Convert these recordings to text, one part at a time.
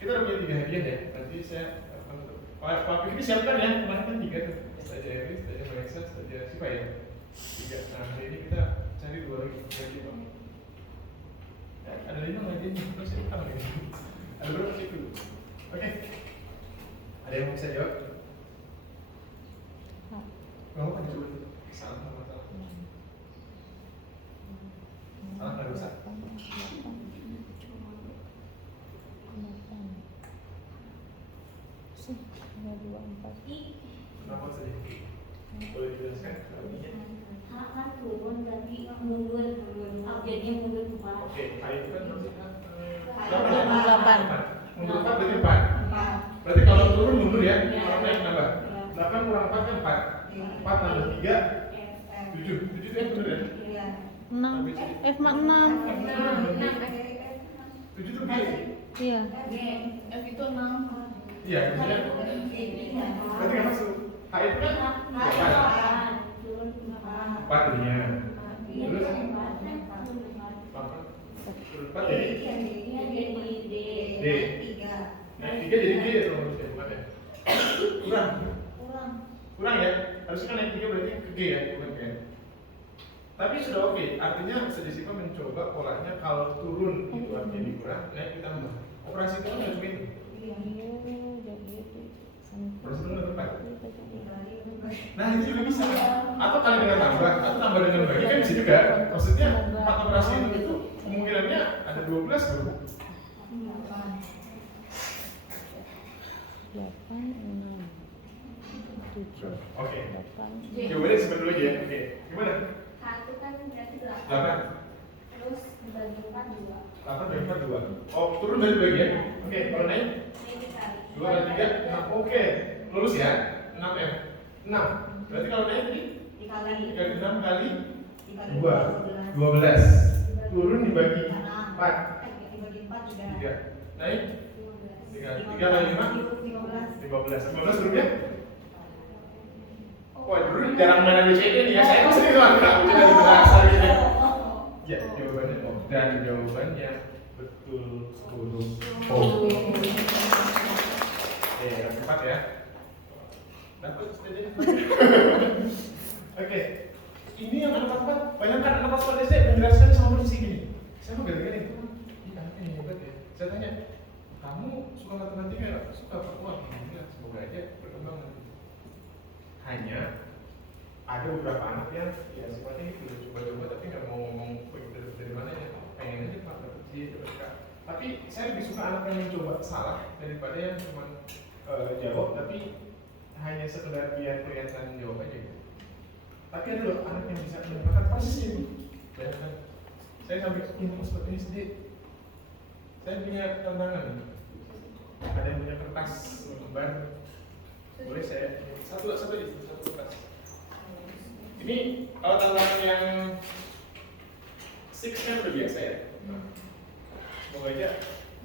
kita udah punya 3 hadiah ya. Nanti saya Pak Fikri siapkan ya, kemarin kan 3 tuh. Saja Eris, saja Maisa, saja Siva ya. 3. Nah hari ini kita cari 2 lagi Pak. Ada 5 lagi nih, terus saya utang ini. Ada berapa sih dulu? Oke. Ada yang mau bisa jawab? Kamu kan coba tuh. Salah sama salah. Salah nggak usah. Kenapa sedikit? Boleh dijelaskan? Kan turun berarti mundur, jadinya mundur 4. Oke, hari itu kan maksudnya 8. Mundur 4 berarti 4. Berarti kalau turun mundur ya, kalau naik nambah. 8 kurang 4 kan 4. 4 tambah 3, 7. 7 itu yang benar ya? 6. F mak 6. 7 itu B. Iya. F itu 6. Iya, maksudnya. Berarti nggak masuk. H itu kan 8. 4 jadinya. Terus 4 jadi D. Nah 3 jadi G ya maksudnya, bukan ya? Kurang ya? Harusnya kan naik 3 berarti ke G ya, bukan G. Tapi sudah oke, artinya Sejessica mencoba polanya kalau turun itu artinya dikurang, naik ditambah. Operasi itu kan nggak cuma itu. Operasi itu nggak tepat. Nah itu juga bisa kan? Atau kali dengan tambah, atau tambah dengan bagi kan bisa juga. Maksudnya 4 operasi itu kemungkinannya ada 12 loh. 8, 6, 7. Oke. Jawabannya simpan dulu aja ya. Oke. Gimana? 1 kan berarti 8. 8. Terus dibagi 4 2. 8 bagi 4 2. Oh, turun dari bagian. Oke, kalau naik Ini dikali 2 dan 3, 6. Oke. Lulus ya? 6 ya? 6. Berarti kalau naik tadi dikali 6 kali 2. 12. Turun dibagi 4. 3. Naik 3 kali 5 15. 15 turunnya? Wah, dulu jarang main ABCD nih ya. Saya kok sering doang enggak udah dari berasal gitu ya. Ya, jawabannya O. Dan jawabannya betul huruf O. Yang tepat ya. Dapat saja. Oke. Ini yang anak tepat. Bayangkan anak pas SD menjelaskan sama posisi gini. Saya mau gara-gara itu. Ih, anaknya hebat ya. Saya tanya, kamu suka matematika nggak? Suka Pak. Wah, alhamdulillah. Semoga aja berkembang nanti. Hanya ada beberapa anak yang ya sifatnya itu coba-coba tapi nggak mau ngomong dari mana ya, pengen aja Pak dapat C, dapat K. Tapi saya lebih suka anak yang mencoba salah daripada yang cuma jawab tapi hanya sekedar biar kelihatan jawab aja gitu. Tapi ada loh anak yang bisa menempatkan persis itu. Bayangkan, saya sampai info seperti ini sedih. Saya punya tantangan nih. Ada yang punya kertas lembar, boleh saya satu kertas. Ini kalau tantangan yang 6 kan udah biasa ya. Semoga aja.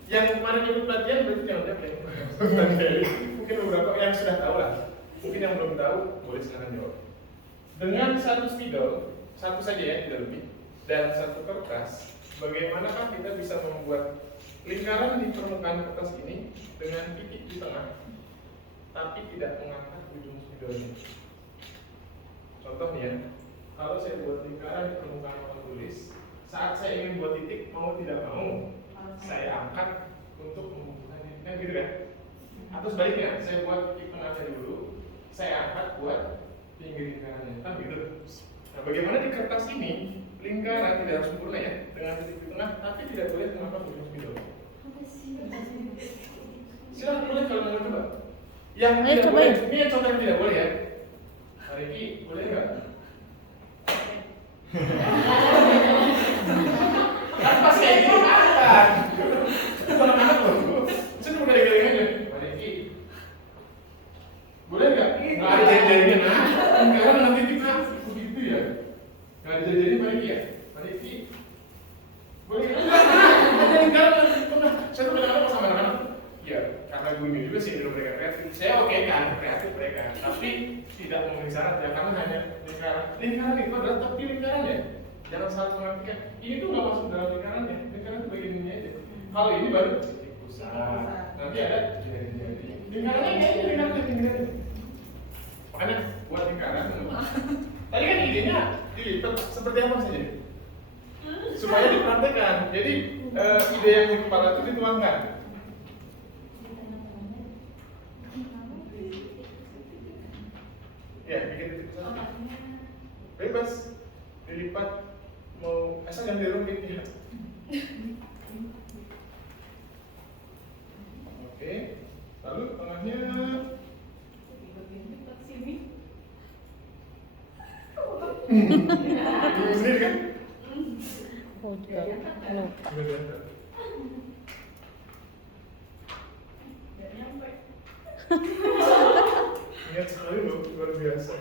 Yang kemarin ikut pelatihan berarti jangan jawab ya. Mungkin beberapa yang sudah tahu lah. Mungkin yang belum tahu boleh silakan jawab. Dengan satu spidol, satu saja ya tidak lebih, dan satu kertas, bagaimanakah kita bisa membuat lingkaran di permukaan kertas ini dengan titik di tengah, tapi tidak mengangkat ujung spidolnya? Contohnya, kalau saya buat lingkaran di permukaan papan tulis, saat saya ingin buat titik mau tidak mau, saya angkat untuk membuka titik, kan gitu kan? Atau sebaliknya, saya buat titik tengahnya dulu, saya angkat buat pinggir lingkarannya, kan gitu. Nah, bagaimana di kertas ini lingkaran tidak harus sempurna ya, dengan titik di tengah, tapi tidak boleh mengangkat ujung spidol. Silahkan boleh kalau mau coba. Yang tidak boleh, ini yang contoh yang tidak boleh ya. Riki, boleh nggak? Kan pas kayak gini kan? Itu anak-anak loh. Saya cuma gara-gara aja. Riki, boleh nggak? Nggak ada jari-jarinya nah. Lingkaran nanti kita begitu ya. Nggak ada jari-jarinya Riki ya. Riki, boleh nggak? Ada lingkaran nanti pernah. Saya tuh kadang-kadang sama anak-anak. Ya, karena gurunya juga sih dulu mereka kreatif. Saya oke kan kreatif mereka, tapi tidak memenuhi syarat ya, karena hanya lingkaran itu adalah tepi lingkarannya. Jangan salah mengartikan. Ini tuh nggak masuk dalam lingkarannya. Lingkaran itu bagian ini aja. Hal ini baru pusat. Nanti ada jari-jari. Lingkarannya kayaknya lingkaran. Makanya buat lingkaran. Tadi kan idenya dilipat seperti apa saja? Supaya dipraktekkan. Jadi ide yang di kepala itu dituangkan. Ya, bikin titik pusat. Bebas dilipat mau asal jangan dirungkit ya. Oke, lalu tengahnya ibu sendiri kan? Oh, juga. Oh. Ingat sekali loh, luar biasa.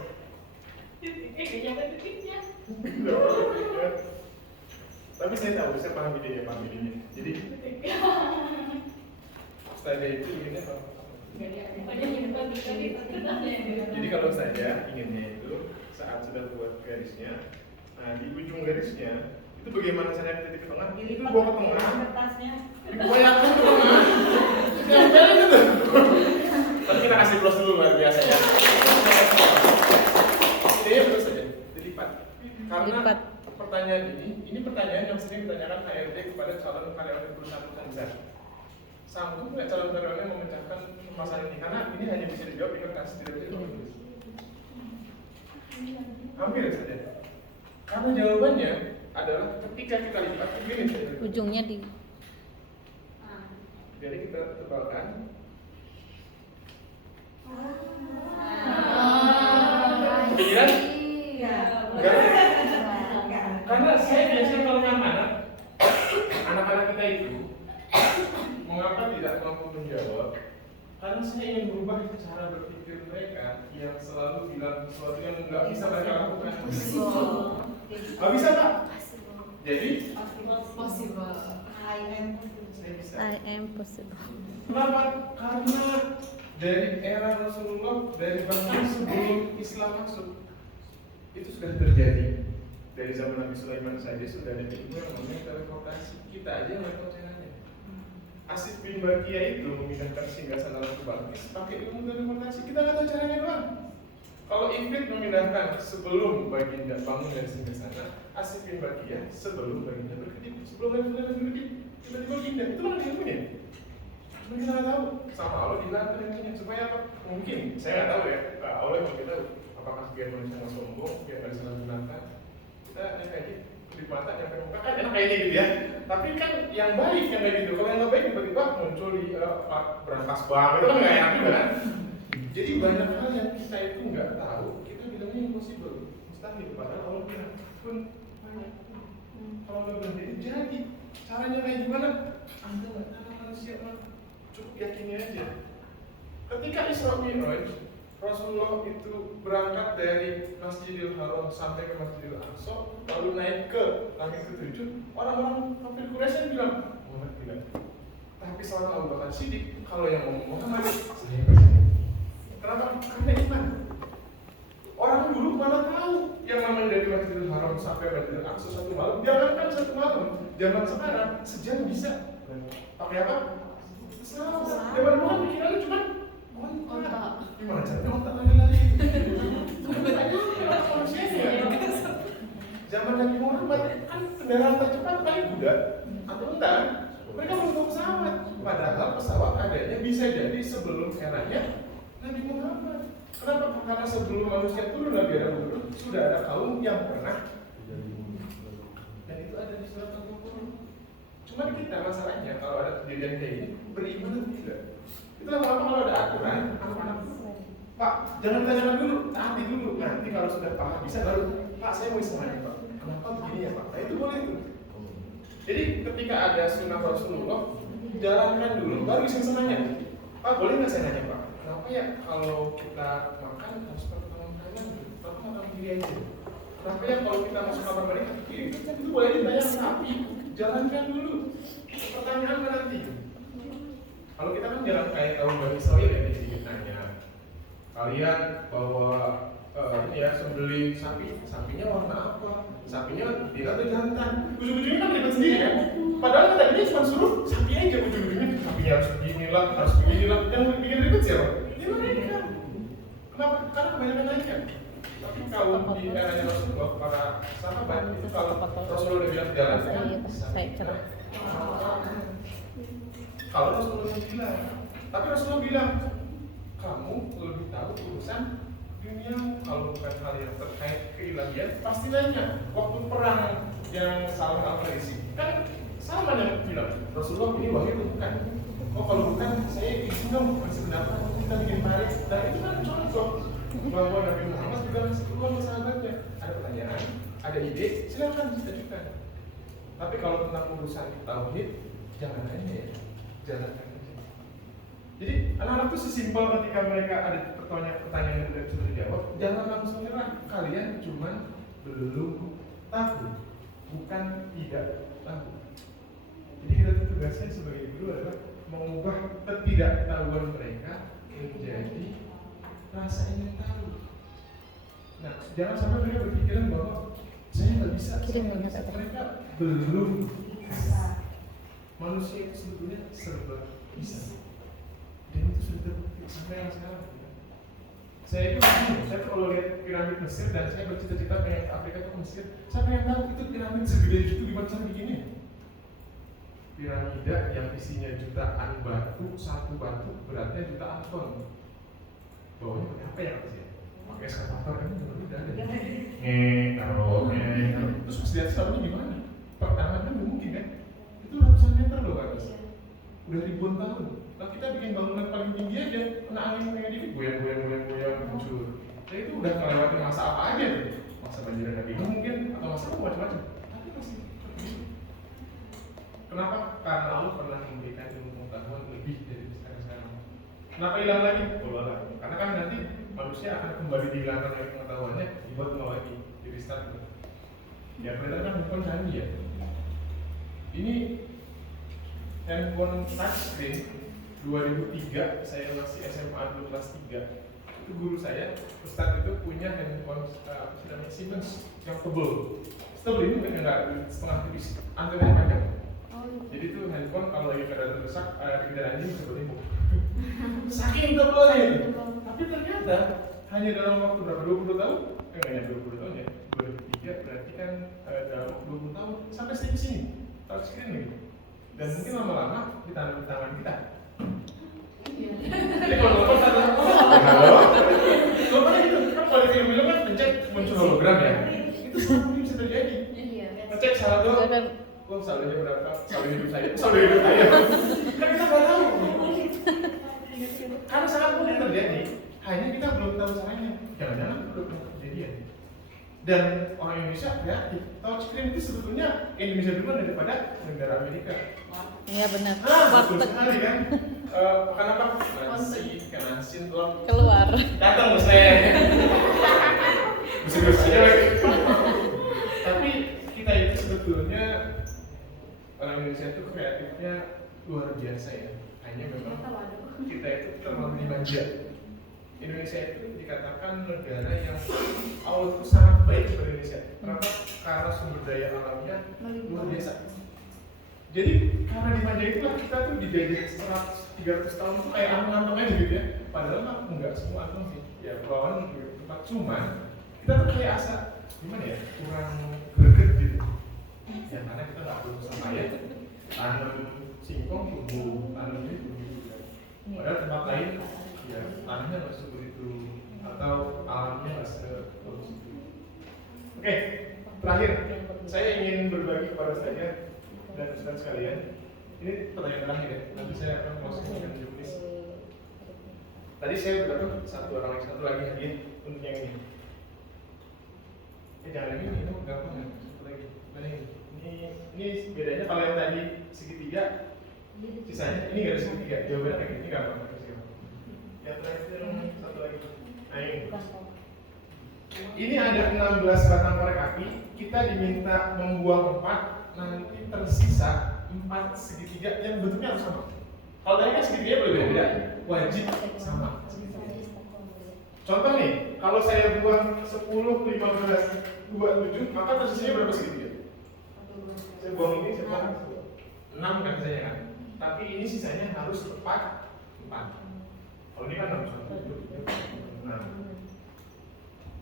Tapi saya tahu, saya paham idenya. Jadi saya itu inginnya apa? Jadi kalau saya inginnya itu saat sudah buat garisnya, nah di ujung garisnya itu bagaimana caranya titik ke tengah? Ini tuh bawa ke tengah. Dibayangkan ke tengah. Jangan gitu. Tapi kita kasih plus dulu luar biasa ya. Ini terus saja dilipat. Karena pertanyaan ini pertanyaan yang sering ditanyakan HRD kepada calon karyawan perusahaan besar. Sanggup nggak calon karyawannya memecahkan permasalahan ini? Karena ini hanya bisa dijawab di kertas, tidak bisa ditulis. Hampir saja. Karena jawabannya adalah ketika kita lipat begini saja. Ujungnya di. Jadi kita tebalkan. Pikiran? Enggak. Karena saya biasanya kalau anak-anak kita itu mengapa tidak mampu menjawab? Karena saya ingin merubah cara berpikir mereka yang selalu bilang sesuatu yang nggak bisa mereka lakukan. Nggak bisa Pak? Jadi possible. saya bisa. I am possible. Kenapa? Karena dari era Rasulullah, dari bahkan sebelum Islam masuk, itu sudah terjadi. Dari zaman Nabi Sulaiman saja sudah ada ilmu yang namanya teleportasi. Kita aja yang nggak tahu caranya. Asif bin Barkia itu memindahkan singgasana ke Balkis pakai ilmu teleportasi. Kita nggak tahu caranya doang. Kalau Ifrit memindahkan sebelum baginda bangun dari singgasana, Asif bin Barkia sebelum baginda berkedip, sebelum baginda berkedip, tiba-tiba baginda itu mana ilmunya? Cuma kita nggak tahu. Sama Allah dilakukan ilmunya supaya apa? Mungkin saya nggak tahu ya. Allah yang kita tahu. Apakah biar manusia nggak sombong, biar nggak disalahgunakan? Kita kayak di mata yang muka kan enak kayaknya gitu ya. Tapi kan yang baik yang kayak gitu. Kalau yang nggak baik tiba-tiba muncul di berangkas bank itu kan nggak enak juga kan. Jadi banyak hal yang kita itu nggak tahu, kita bilangnya impossible, mustahil. Padahal Allah bilang pun banyak. Kalau nggak berhenti jadi caranya kayak gimana? Anda nggak tahu manusia mah cukup yakini aja. Ketika Isra Mi'raj, Rasulullah itu berangkat dari Masjidil Haram sampai ke Masjidil Aqsa, lalu naik ke langit ke-7. Orang-orang kafir Quraisy bilang, Muhammad tidak. Tapi selama Abu Bakar Siddiq, kalau yang ngomong Muhammad, saya percaya. Kenapa? Karena iman. Orang dulu mana tahu yang namanya dari Masjidil Haram sampai Masjidil Aqsa satu malam, jangankan satu malam, zaman sekarang sejam bisa. Pakai apa? Pesawat. Zaman dulu kan pikirannya cuma ontak. Gimana caranya ontak lari-lari? Zaman Nabi Muhammad kan kendaraan tercepat paling kuda atau unta. Mereka belum pesawat. Padahal pesawat adanya bisa jadi sebelum eranya Nabi Muhammad. Kenapa? Karena sebelum manusia turun Nabi Adam turun sudah ada kaum yang pernah. Dan itu ada di surat Al-Qur'an. Cuma kita masalahnya kalau ada kejadian kayak ini beriman atau tidak. Itu apa kalau ada aturan anak-anak Pak, jangan tanyakan dulu, taati dulu. Nanti kalau sudah paham bisa baru Pak, saya mau istilahnya Pak. Kenapa begini ya Pak? Nah itu boleh tuh. Jadi ketika ada sunnah Rasulullah, jalankan dulu, baru istilahnya. Pak, boleh nggak saya nanya Pak? Kenapa ya kalau kita makan harus pakai tangan kanan? Kenapa tangan kiri aja? Kenapa ya kalau kita masuk kamar mandi kaki kiri? Itu boleh ditanya, tapi jalankan dulu. Pertanyaan nanti. Kalau kita kan jalan kayak kaum Bani Israil ya, sedikit nanya. Kalian bawa ya sembelih sapi, sapinya warna apa? Sapinya betina atau jantan? Ujung-ujungnya kan ribet sendiri kan? Padahal kan tadinya cuma suruh sapi aja ujung-ujungnya sapi ini harus beginilah, harus beginilah. Yang bikin ribet siapa? Ya mereka. Kenapa? Karena kebanyakan nanya. Tapi kalau di eranya Rasulullah, para sahabat itu kalau Rasulullah udah bilang jalan, Saya cerah. kalau Rasulullah bilang, tapi Rasulullah bilang, kamu lebih tahu urusan dunia. Kalau bukan hal yang terkait keilahian, pasti nanya. Waktu perang yang Salman Al-Farisi, kan Salman yang bilang, Rasulullah ini wahyu bukan. Oh kalau bukan, saya izin dong bersependapat kita bikin parit. Dan itu kan contoh bahwa Nabi Muhammad juga masih keluar sama sahabatnya. Ada pertanyaan, ada ide, silakan diajukan. Tapi kalau tentang urusan tauhid, jangan nanya ya, jalankan aja. Jadi anak-anak itu sesimpel ketika mereka ada pertanyaan yang tidak bisa dijawab, jangan langsung nyerah. Kalian cuma belum tahu, bukan tidak tahu. Jadi kita tugasnya sebagai guru adalah mengubah ketidaktahuan mereka menjadi rasa ingin tahu. Nah, jangan sampai mereka berpikiran bahwa saya nggak bisa. Mereka belum bisa. Manusia itu sebetulnya serba bisa. Dan itu sudah terbukti sampai yang sekarang. Saya kalau lihat piramid Mesir dan saya bercita-cita pengen ke Afrika ke Mesir, saya pengen tahu itu piramid segede itu gimana cara bikinnya. Piramida yang isinya jutaan batu, satu batu beratnya jutaan ton. Bawahnya pakai apa ya katanya? Pakai eskavator kan udah ada. Taruh. Terus pas lihat taruhnya gimana? Pertahanannya nggak mungkin kan? Itu ratusan meter loh kan? Udah ribuan tahun. Nah kita bikin bangunan paling tinggi aja, kena angin kayak gini, goyang, hancur. Nah itu udah melewati masa apa aja tuh? Masa banjir Nabi Nuh mungkin, atau masa apa macam-macam. Tapi masih kenapa? Karena Allah pernah memberikan ilmu pengetahuan lebih dari sekarang. Kenapa hilang lagi? Bola. Karena kan nanti manusia akan kembali dihilangkan oleh pengetahuannya, dibuat mau lagi, di restart. Ya berarti kan handphone canggih ya. Ini handphone touchscreen 2003, saya masih SMA dulu kelas 3. Itu guru saya, Ustadz itu punya handphone namanya Siemens yang tebel. Tebel ini bukan enggak setengah tipis, antenanya panjang. Jadi itu handphone kalau lagi keadaan terdesak, keadaan anjing seperti itu. Saking tebelnya itu. Tapi ternyata hanya dalam waktu berapa 20 tahun? Enggak hanya 20 tahun ya. 2003 berarti kan dalam waktu 20 tahun sampai sini touchscreen gitu. Dan mungkin lama-lama ditanam di tangan kita. Jadi kalau telepon satu halo, teleponnya gitu. Kan kalau di film-film kan pencet muncul hologram ya. Itu sekarang bisa terjadi. Ngecek saldo, saldonya berapa? Saldo hidup saya. Kan kita nggak tahu. Karena sangat mungkin terjadi. Hanya kita belum tahu caranya. Jangan-jangan itu belum pernah kejadian. Dan orang Indonesia kreatif. Touchscreen itu sebetulnya Indonesia duluan daripada negara Amerika. Iya benar. Betul sekali kan. Makan apa? Nasi, ikan asin, telur. Keluar. Datang bos saya. Bersih-bersih lagi. Tapi kita itu sebetulnya orang Indonesia itu kreatifnya luar biasa ya. Hanya memang kita itu terlalu dimanja. Indonesia itu dikatakan negara yang Allah itu sangat baik kepada Indonesia. Kenapa? Karena sumber daya alamnya luar biasa. Jadi karena dimanja itulah kita tuh dijajah 100-300 tahun tuh kayak anteng-anteng aja gitu ya. Padahal mah enggak semua anteng sih. Ya pulauan tempat cuman kita tuh kayak asa gimana ya, kurang greget gitu. Ya karena kita nggak perlu sama ya. Tanam singkong tumbuh, tanam ini tumbuh juga. Padahal tempat lain ya tanahnya nggak seperti itu atau alamnya nggak sebagus itu. Oke, terakhir saya ingin berbagi kepada saya dan saudara sekalian. Ini pertanyaan terakhir ya. Nanti saya akan closing dengan jurnalis. Tadi saya berkata satu lagi hadir untuk yang ini. Jangan ini gampang ya. Satu lagi. Mana ini? Ini bedanya kalau yang tadi segitiga, sisanya ini nggak ada segitiga. Jawabannya kayak gini gampang. Yang terakhir satu lagi. Nah ini ada 16 batang korek api. Kita diminta membuang 4, nanti tersisa 4 segitiga yang bentuknya harus sama. Kalau tadi kan segitiga boleh beda, wajib sama. Contoh nih, kalau saya buang 10, 15, 27, maka tersisanya berapa segitiga? Saya buang ini, saya buang 6 kan saya kan. tapi ini sisanya harus tepat 4. Kalau ini kan 6. Nah,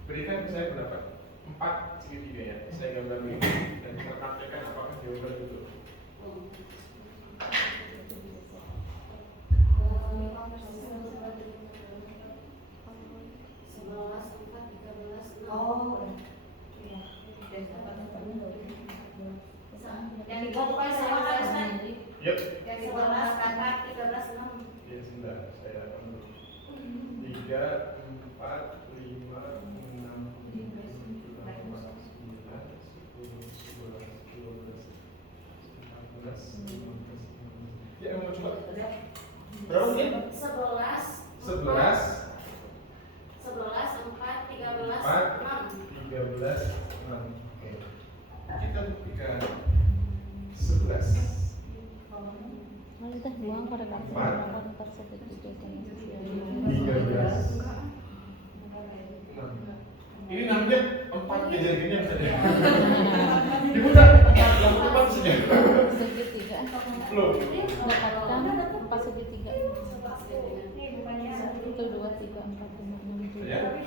berikan saya berapa? 4 segitiga ya. Saya gambar ini dan kita praktekkan apakah jawaban itu. Yang dibuka sama kan? Yep. Yang 11 kata 13 6. Ya sebentar, saya akan dulu. 3, 4, 5, 6, 7, 8, 9, 10, 11, 12, 14, 15. Ya, mau coba. Berapa mungkin? 11 11, 4 13 4, 6. 13, 6. Oke. Kita buktikan 11. Lalu dah buang pada dapur. Empat. Ntar segitiga sini. 13, 6. Ini namanya 4 jajar gini yang saja. Dibuka 4 saja. Segitiga. Belum. Dapatkan 4 segitiga. 1, 2, 3, 4, 5, 6, 7. Ya.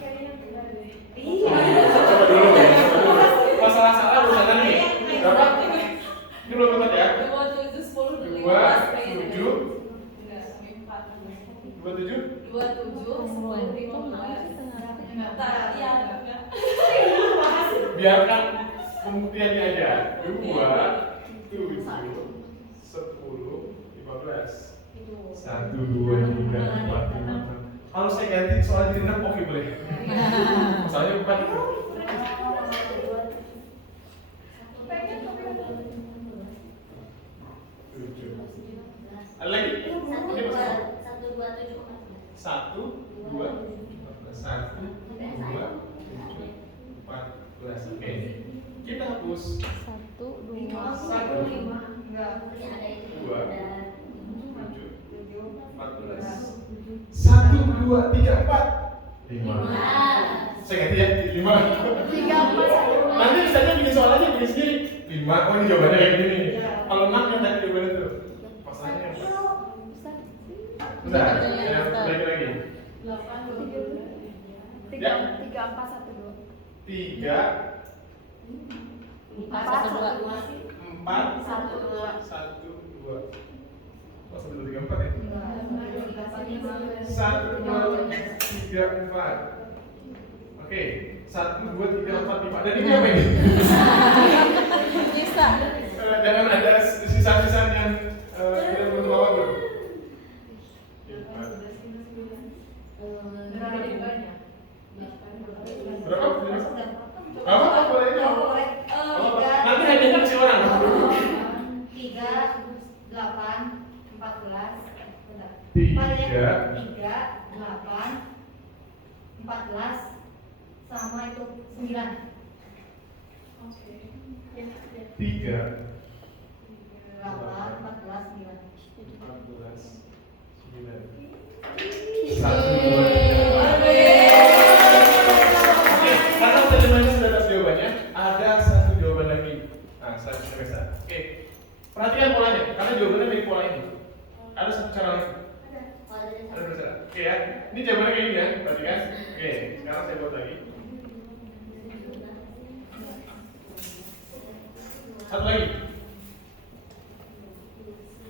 Iya. Coba dulu ya. Masalah salah urusan nih. Berapa? Ini belum tepat ya. 2 7 10 2, 7, 7 biarkan pembuktiannya aja. 2, 7, 10, 15. 1, 2, 3, 4, 5, 6. Kalau saya ganti soal jadi 6 oke boleh. Soalnya 4 itu. 7. Ada lagi? Ini masuk. 1, 2, 14. Oke. Kita hapus. 1, 2, 1, 2, 7, 14. 1, 2, 3, 4. 5. Saya ganti ya, 5. Nanti misalnya bikin soal aja, bikin sendiri. 5, oh ini jawabannya kayak gini nih. Kalau 6 yang tadi jawabannya tuh. Masalahnya yang 4. Bentar, ya, lagi. 3 4 1 2. 3, 4, 1, 2. 4, 1, 2. Oh, 1, 2, 3, 4 ya? 1, 2, 3, 4. Oke, 1, 2, 3, 4, 5. Dan ini apa ini? Bisa. Jangan ada sisa-sisa yang tidak belum bawa belum? Berapa? Berapa? Boleh ini? Nanti hadiahnya kasih orang. 3 8 14. 3, 8 14 sama itu 9. 3, 8 14 9. 14, 9. 1, 2, 3. Oke, karena teman-teman sudah tahu jawabannya, ada satu jawaban lagi. Nah, saya bisa. Oke, perhatikan polanya, karena jawabannya dari pola ini. Ada satu cara lagi. Ada dua cara. Oke ya, ini jawabannya kayak gini ya, perhatikan. Oke, sekarang saya buat lagi. Satu lagi.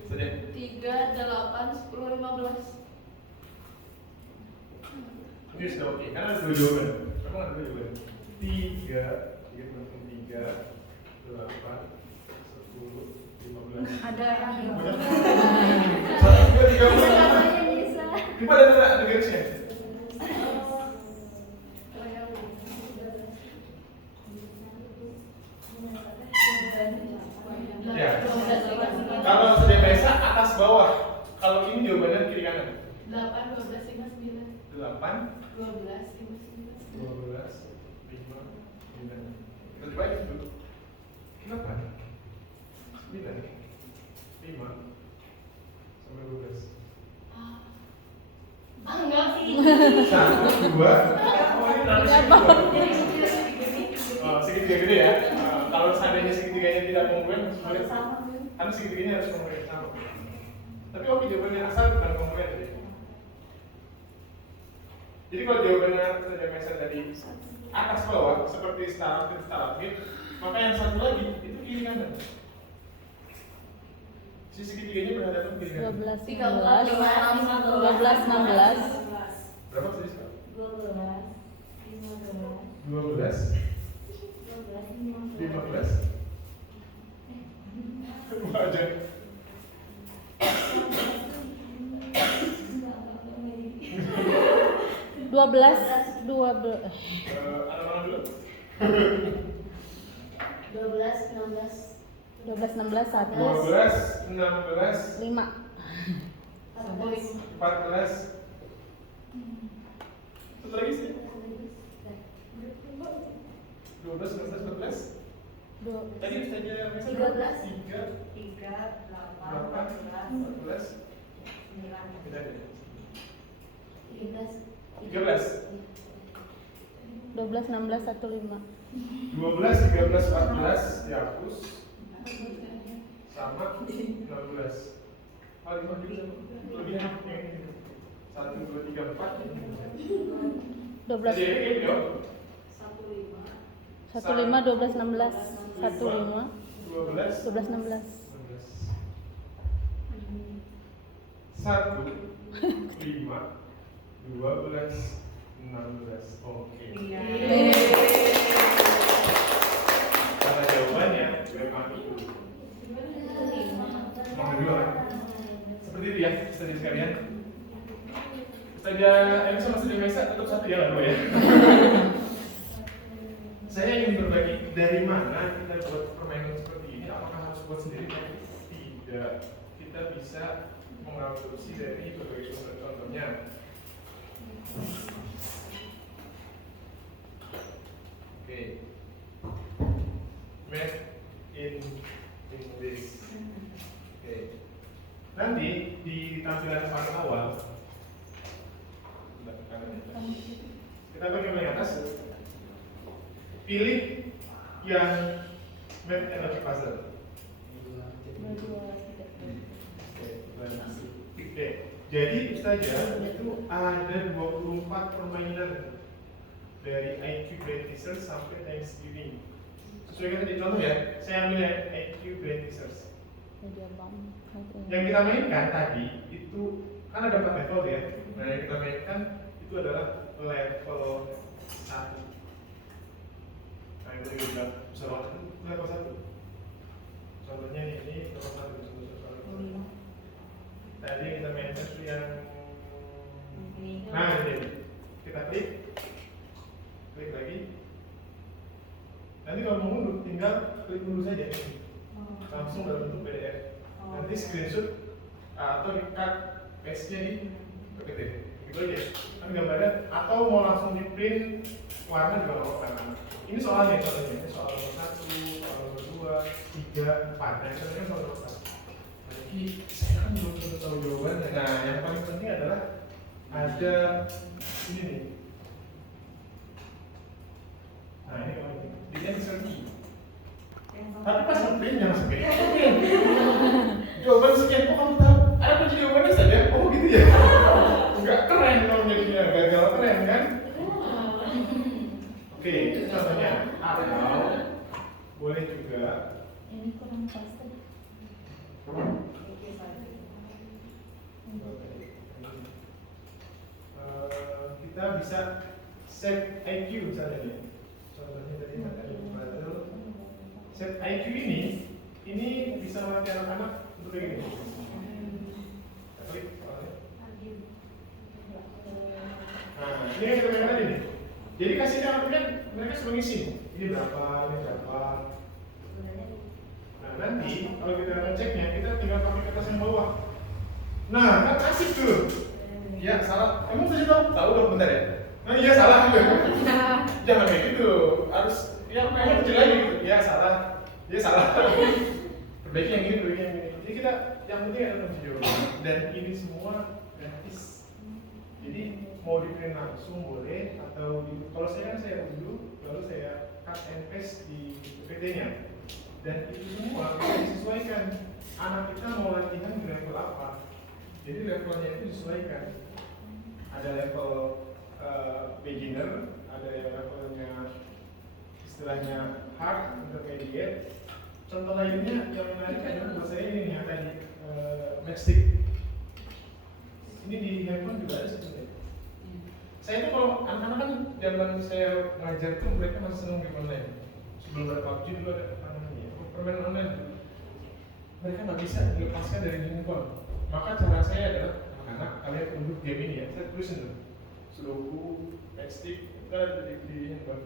Saja. 3 8 10 15. Ini sudah oke, karena ada dua jawaban. Memang ada dua jawaban. 3, 8, 10, 15. Ada yang 1, 2, 3, 4. Lupa ada garisnya. Ya. Kalau sudah biasa atas bawah. Kalau ini jawabannya kiri kanan. 8 12 5 9. 8, 12 12, 5, 5 9. 9. Kita coba aja dulu. Kenapa? 9, 5, sampai 12. Enggak sih. 1, 2. Oh ini terlalu sedikit. Oh, segitiga gede ya. Kalau seandainya segitiganya tidak congruent, sulit. Karena segitiganya harus congruent sama. Tapi oke, jawabannya asal bukan komponen tadi. Jadi kalau jawabannya saja misal dari atas bawah seperti starapit, maka yang satu lagi itu kiri kanan. Sisi segitiganya berhadapan kiri kanan. 12 13, 12 16 Berapa tadi sekarang? 12, 12, 15. Coba aja. 12 12 Ada mana dulu? 12, 16, 12 16 1 12, 16, 5 14. Satu lagi sih. 12, 16, 14. Tadi saja 13. 3, 8, 14. Beda deh. 13. 12 16 1 5 12, 13, 14 dihapus sama 16. Oh, 5 juga lebih enak yang ini. 1, 2, 3, 4. 12 Jadi ini yuk. 1 5 12 16 1 5 12, 12 16 1, 5, 12, 16. Oke. Karena jawabannya sudah kami nomor 2. Seperti itu ya, Ustazah sekalian. Ustazah Emi sama Ustazah Maisa tetap satu ya, dua ya. Saya ingin berbagi dari mana kita buat permainan seperti ini. Apakah harus buat sendiri? Tidak. Kita bisa mengadopsi dari berbagai sumber. Contohnya, oke, Made in English. Oke. Nanti di tampilan paling awal, kita bagian paling atas, pilih yang Made in Logic Puzzle. Oke. Jadi saja itu ada 24 permainan dari IQ Brain Teaser sampai Thanksgiving. Sesuai tadi contoh ya, saya ambil IQ Brain Teasers. Yang kita mainkan tadi itu kan ada 4 level ya. Nah yang kita mainkan itu adalah level 1. Nah itu juga bisa banget level 1. Contohnya ini level 1. Tadi yang kita mainkan itu yang nah ini kita klik lagi. Nanti kalau mau mundur tinggal klik mundur saja ini. Langsung dalam bentuk PDF. Nanti screenshot atau di cut paste-nya di PPT. Gitu aja. Kan gambarnya atau mau langsung di print warna juga nggak apa-apa. Ini soalnya contohnya, ini soal nomor 1, soal nomor 2, 3, 4. Nah, contohnya soal nomor 1. Jadi saya kan belum tentu tahu jawabannya. Nah, yang paling penting adalah ada ini nih. Nah, ini kalau ini. Dia bisa di. Tapi pas ngeprint jangan sekian. Jawaban sekian kok kamu tahu? Ada kunci jawabannya saja. Oh gitu ya. Enggak keren kalau jadinya gagal keren kan? Oke, itu contohnya. Atau boleh juga. Ini kurang pas. Kita bisa set IQ misalnya nih. Contohnya tadi ada set IQ ini bisa melatih anak-anak untuk kayak gini. Klik soalnya. Nah, ini yang kita main tadi nih. Jadi kasih anak kan mereka sudah ngisi. Ini berapa, ini berapa. Nah, nanti kalau kita ngeceknya, kita tinggal pakai kertas yang bawah. Nah, kan asik tuh. Ya, salah. Emang tadi tahu? Tahu dong, bentar ya. Nah, iya salah. Jangan kayak gitu. Harus yang kecil lagi gitu. Ya, salah. Dia salah. Perbaiki yang ini, perbaiki yang ini. Jadi kita yang penting ada kunci jawaban. Dan ini semua gratis. Jadi mau di print langsung boleh atau kalau saya kan saya unduh lalu saya cut and paste di PPT-nya. Dan itu semua bisa disesuaikan. Anak kita mau latihan di level apa? Jadi levelnya itu disesuaikan. Ada level beginner, ada yang levelnya istilahnya hard, intermediate. Contoh lainnya yang menarik adalah bahasa ini yang tadi matchstick. Ini di handphone juga ada sebenarnya. Saya tuh kalau anak-anak kan zaman saya ngajar tuh mereka masih senang game online. Sebelum ada PUBG dulu ada apa namanya permainan online. Mereka nggak bisa dilepaskan dari handphone. Maka cara saya adalah anak-anak kalian unduh game ini ya. Saya tulisin dulu. Sudoku, matchstick, itu ada di handphone.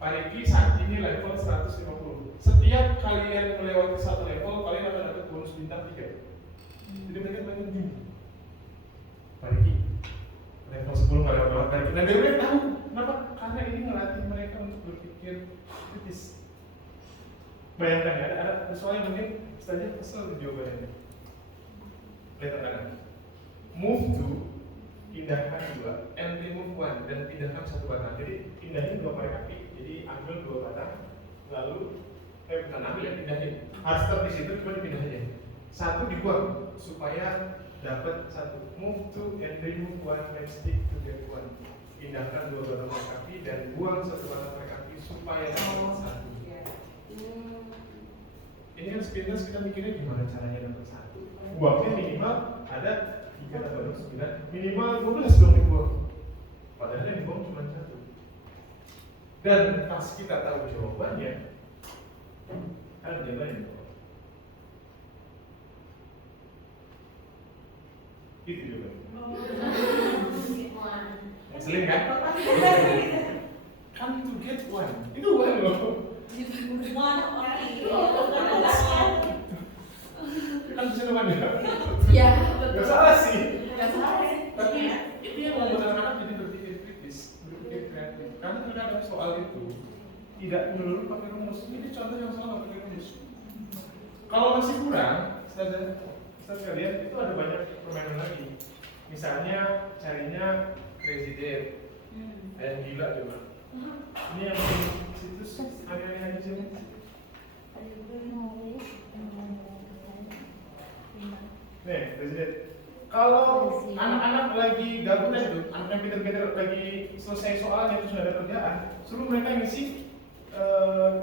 Pak Riki saat ini level 150. Setiap kalian melewati satu level, kalian akan dapat bonus bintang 3. Jadi mereka main gini. Pak Riki, level 10 kalian lewat Pak Riki. Nah biar mereka tahu kenapa? Karena ini ngelatih mereka untuk berpikir kritis. Bayangkan ya, ada soalnya mungkin saja kesel di jawabannya. Lihat kanan. Move to, pindahkan 2, and remove 1, dan pindahkan 1 batang. Jadi pindahin 2 pari kaki. Jadi ambil 2 batang, lalu bukan ambil ya, pindahin. Harus tetap di situ, cuma dipindahin aja. 1 dibuang supaya dapat 1. Move to and remove 1 matchstick to get 1. Pindahkan 2 batang pari kaki dan buang 1 batang pari kaki supaya dapat 1. Ini kan sepintas kita mikirnya gimana caranya dapat 1. Buangnya minimal ada 3 tambah 9, minimal 12 dong dibuang. Padahal yang dibuang cuma 1. Dan pas kita tahu jawabannya, ada jawabannya. Itu jawabannya. Ngeselin kan? Come to get 1. Itu 1 loh. Kan bisa teman ya? Iya, Gak salah sih. Gak salah. Tapi itu yang membuat anak-anak jadi berpikir kritis, berpikir kreatif. Karena terkadang soal itu tidak melulu pakai rumus. Ini contoh yang salah pakai rumus. Kalau masih kurang, kita lihat itu ada banyak permainan lagi. Misalnya carinya presiden, yang gila coba. Ini yang situs aneh-aneh aja sih. Nih, presiden. Kalau anak-anak lagi gabung itu, anak yang pinter-pinter lagi selesai soalnya itu sudah ada kerjaan, suruh mereka ngisi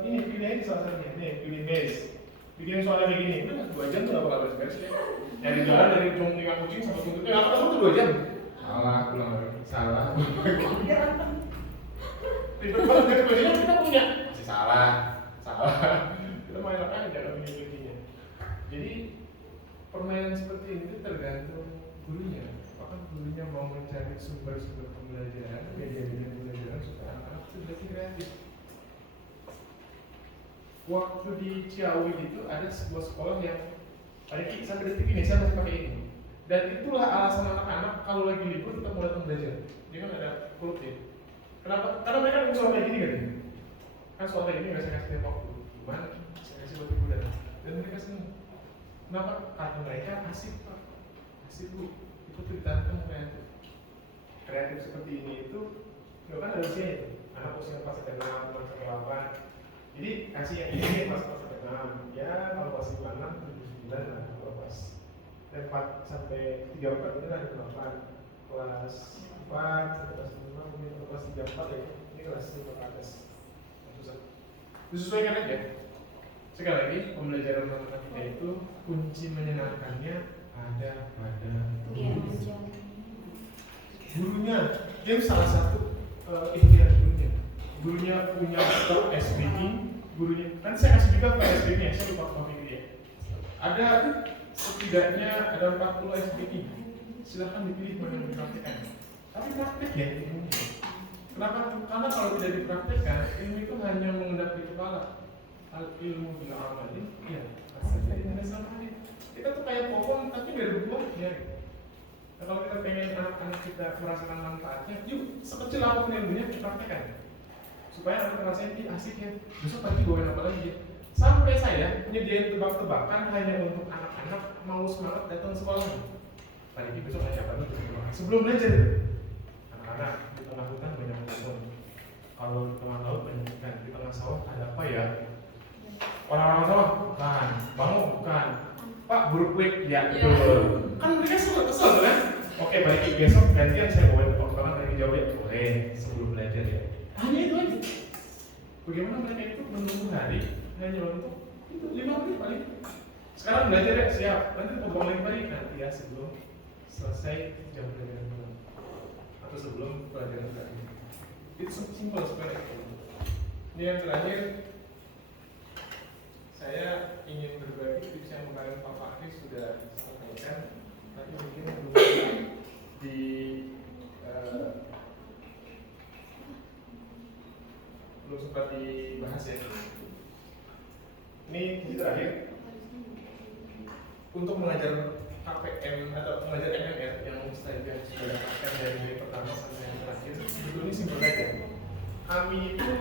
ini pilih salah satunya. Nih, pilih base. Bikin soalnya begini, udah 2 jam tuh gak bakal beres-beres ya. Dari jalan dari ujung tinggal kucing sampai tuntutnya, aku tahu tuh 2 jam. Salah, pulang lagi. Salah. Ribet banget dari kucingnya kita punya. Masih salah. Kita main apa aja kalau punya kucingnya. Jadi permainan seperti ini tergantung gurunya. Apakah gurunya mau mencari sumber-sumber pembelajaran, media-media pembelajaran supaya anak-anak itu lebih kreatif. Waktu di Ciawi itu ada sebuah sekolah yang sampai detik ini saya masih pakai ini. Dan itulah alasan anak-anak kalau lagi libur tetap mau datang belajar. Dia kan ada klub ya. Kenapa? Karena mereka kan soal kayak gini kan. Kan soal kayak gini nggak saya kasih waktu. Cuman saya kasih buat ibu dan mereka senang. Kenapa? Karena mereka asik pak. Asik bu. Itu tuh ditantang kreatif. Kreatif seperti ini itu nggak kan ada usianya itu. Anak usia 4 sampai 6, 5 sampai 8. Jadi kasih yang ini pas sampai 6, ya kalau pas 6, 7, 9 lah kalau pas 4 sampai 34 ini lah 8, kelas 4 sampai kelas 5, mungkin kelas 34 ya, ini kelas 5 ke atas. Disesuaikan aja. Sekali lagi pembelajaran matematika itu kunci menyenangkannya ada pada gurunya. Dia salah satu ikhtiar gurunya. Gurunya punya SBI, gurunya kan saya kasih juga SBI nya, saya lupa kopi dia. Ada setidaknya ada 40 SBI. Silahkan dipilih mana yang dipraktekkan. Tapi praktek ya ilmunya. Kenapa? Karena kalau tidak dipraktekkan, ilmu itu hanya mengendap di kepala. Al ilmu bila amalin, ya asal jadi nggak sama nih. Kita tuh kayak pohon tapi nggak ada buahnya. Nah, kalau kita pengen anak-anak kita merasakan manfaatnya, yuk sekecil apapun ilmunya dipraktekkan. Supaya anak ngerasain asik ya, besok pagi bawain apa lagi ya. Sampai saya nyediain tebak-tebakan hanya untuk anak-anak mau semangat datang sekolah. Tadi besok ada apa nih? Sebelum belajar, anak-anak di tengah hutan banyak pohon. Kalau di tengah laut banyak ikan, di tengah sawah ada apa ya? Orang-orang sawah bukan, bangun bukan. Pak buruk klik ya betul. Kan mereka suka kesel kan? Oke baik besok gantian saya bawain orang lagi jawab ya boleh sebelum belajar ya. Hanya itu aja. Bagaimana mereka itu menunggu hari hanya untuk itu 5 menit paling. Sekarang belajar ya siap. Nanti potong lagi balik nanti ya sebelum selesai jam pelajaran malam atau sebelum pelajaran tadi. Itu simpel sebenarnya. Ini yang terakhir saya ingin berbagi tips yang kemarin Pak Fakri sudah sampaikan, tapi mungkin belum di belum sempat dibahas ya. Ini terakhir untuk mengajar KPM atau mengajar MMR yang saya sudah dapatkan dari pertama sampai yang terakhir sebetulnya simpel aja. Kami itu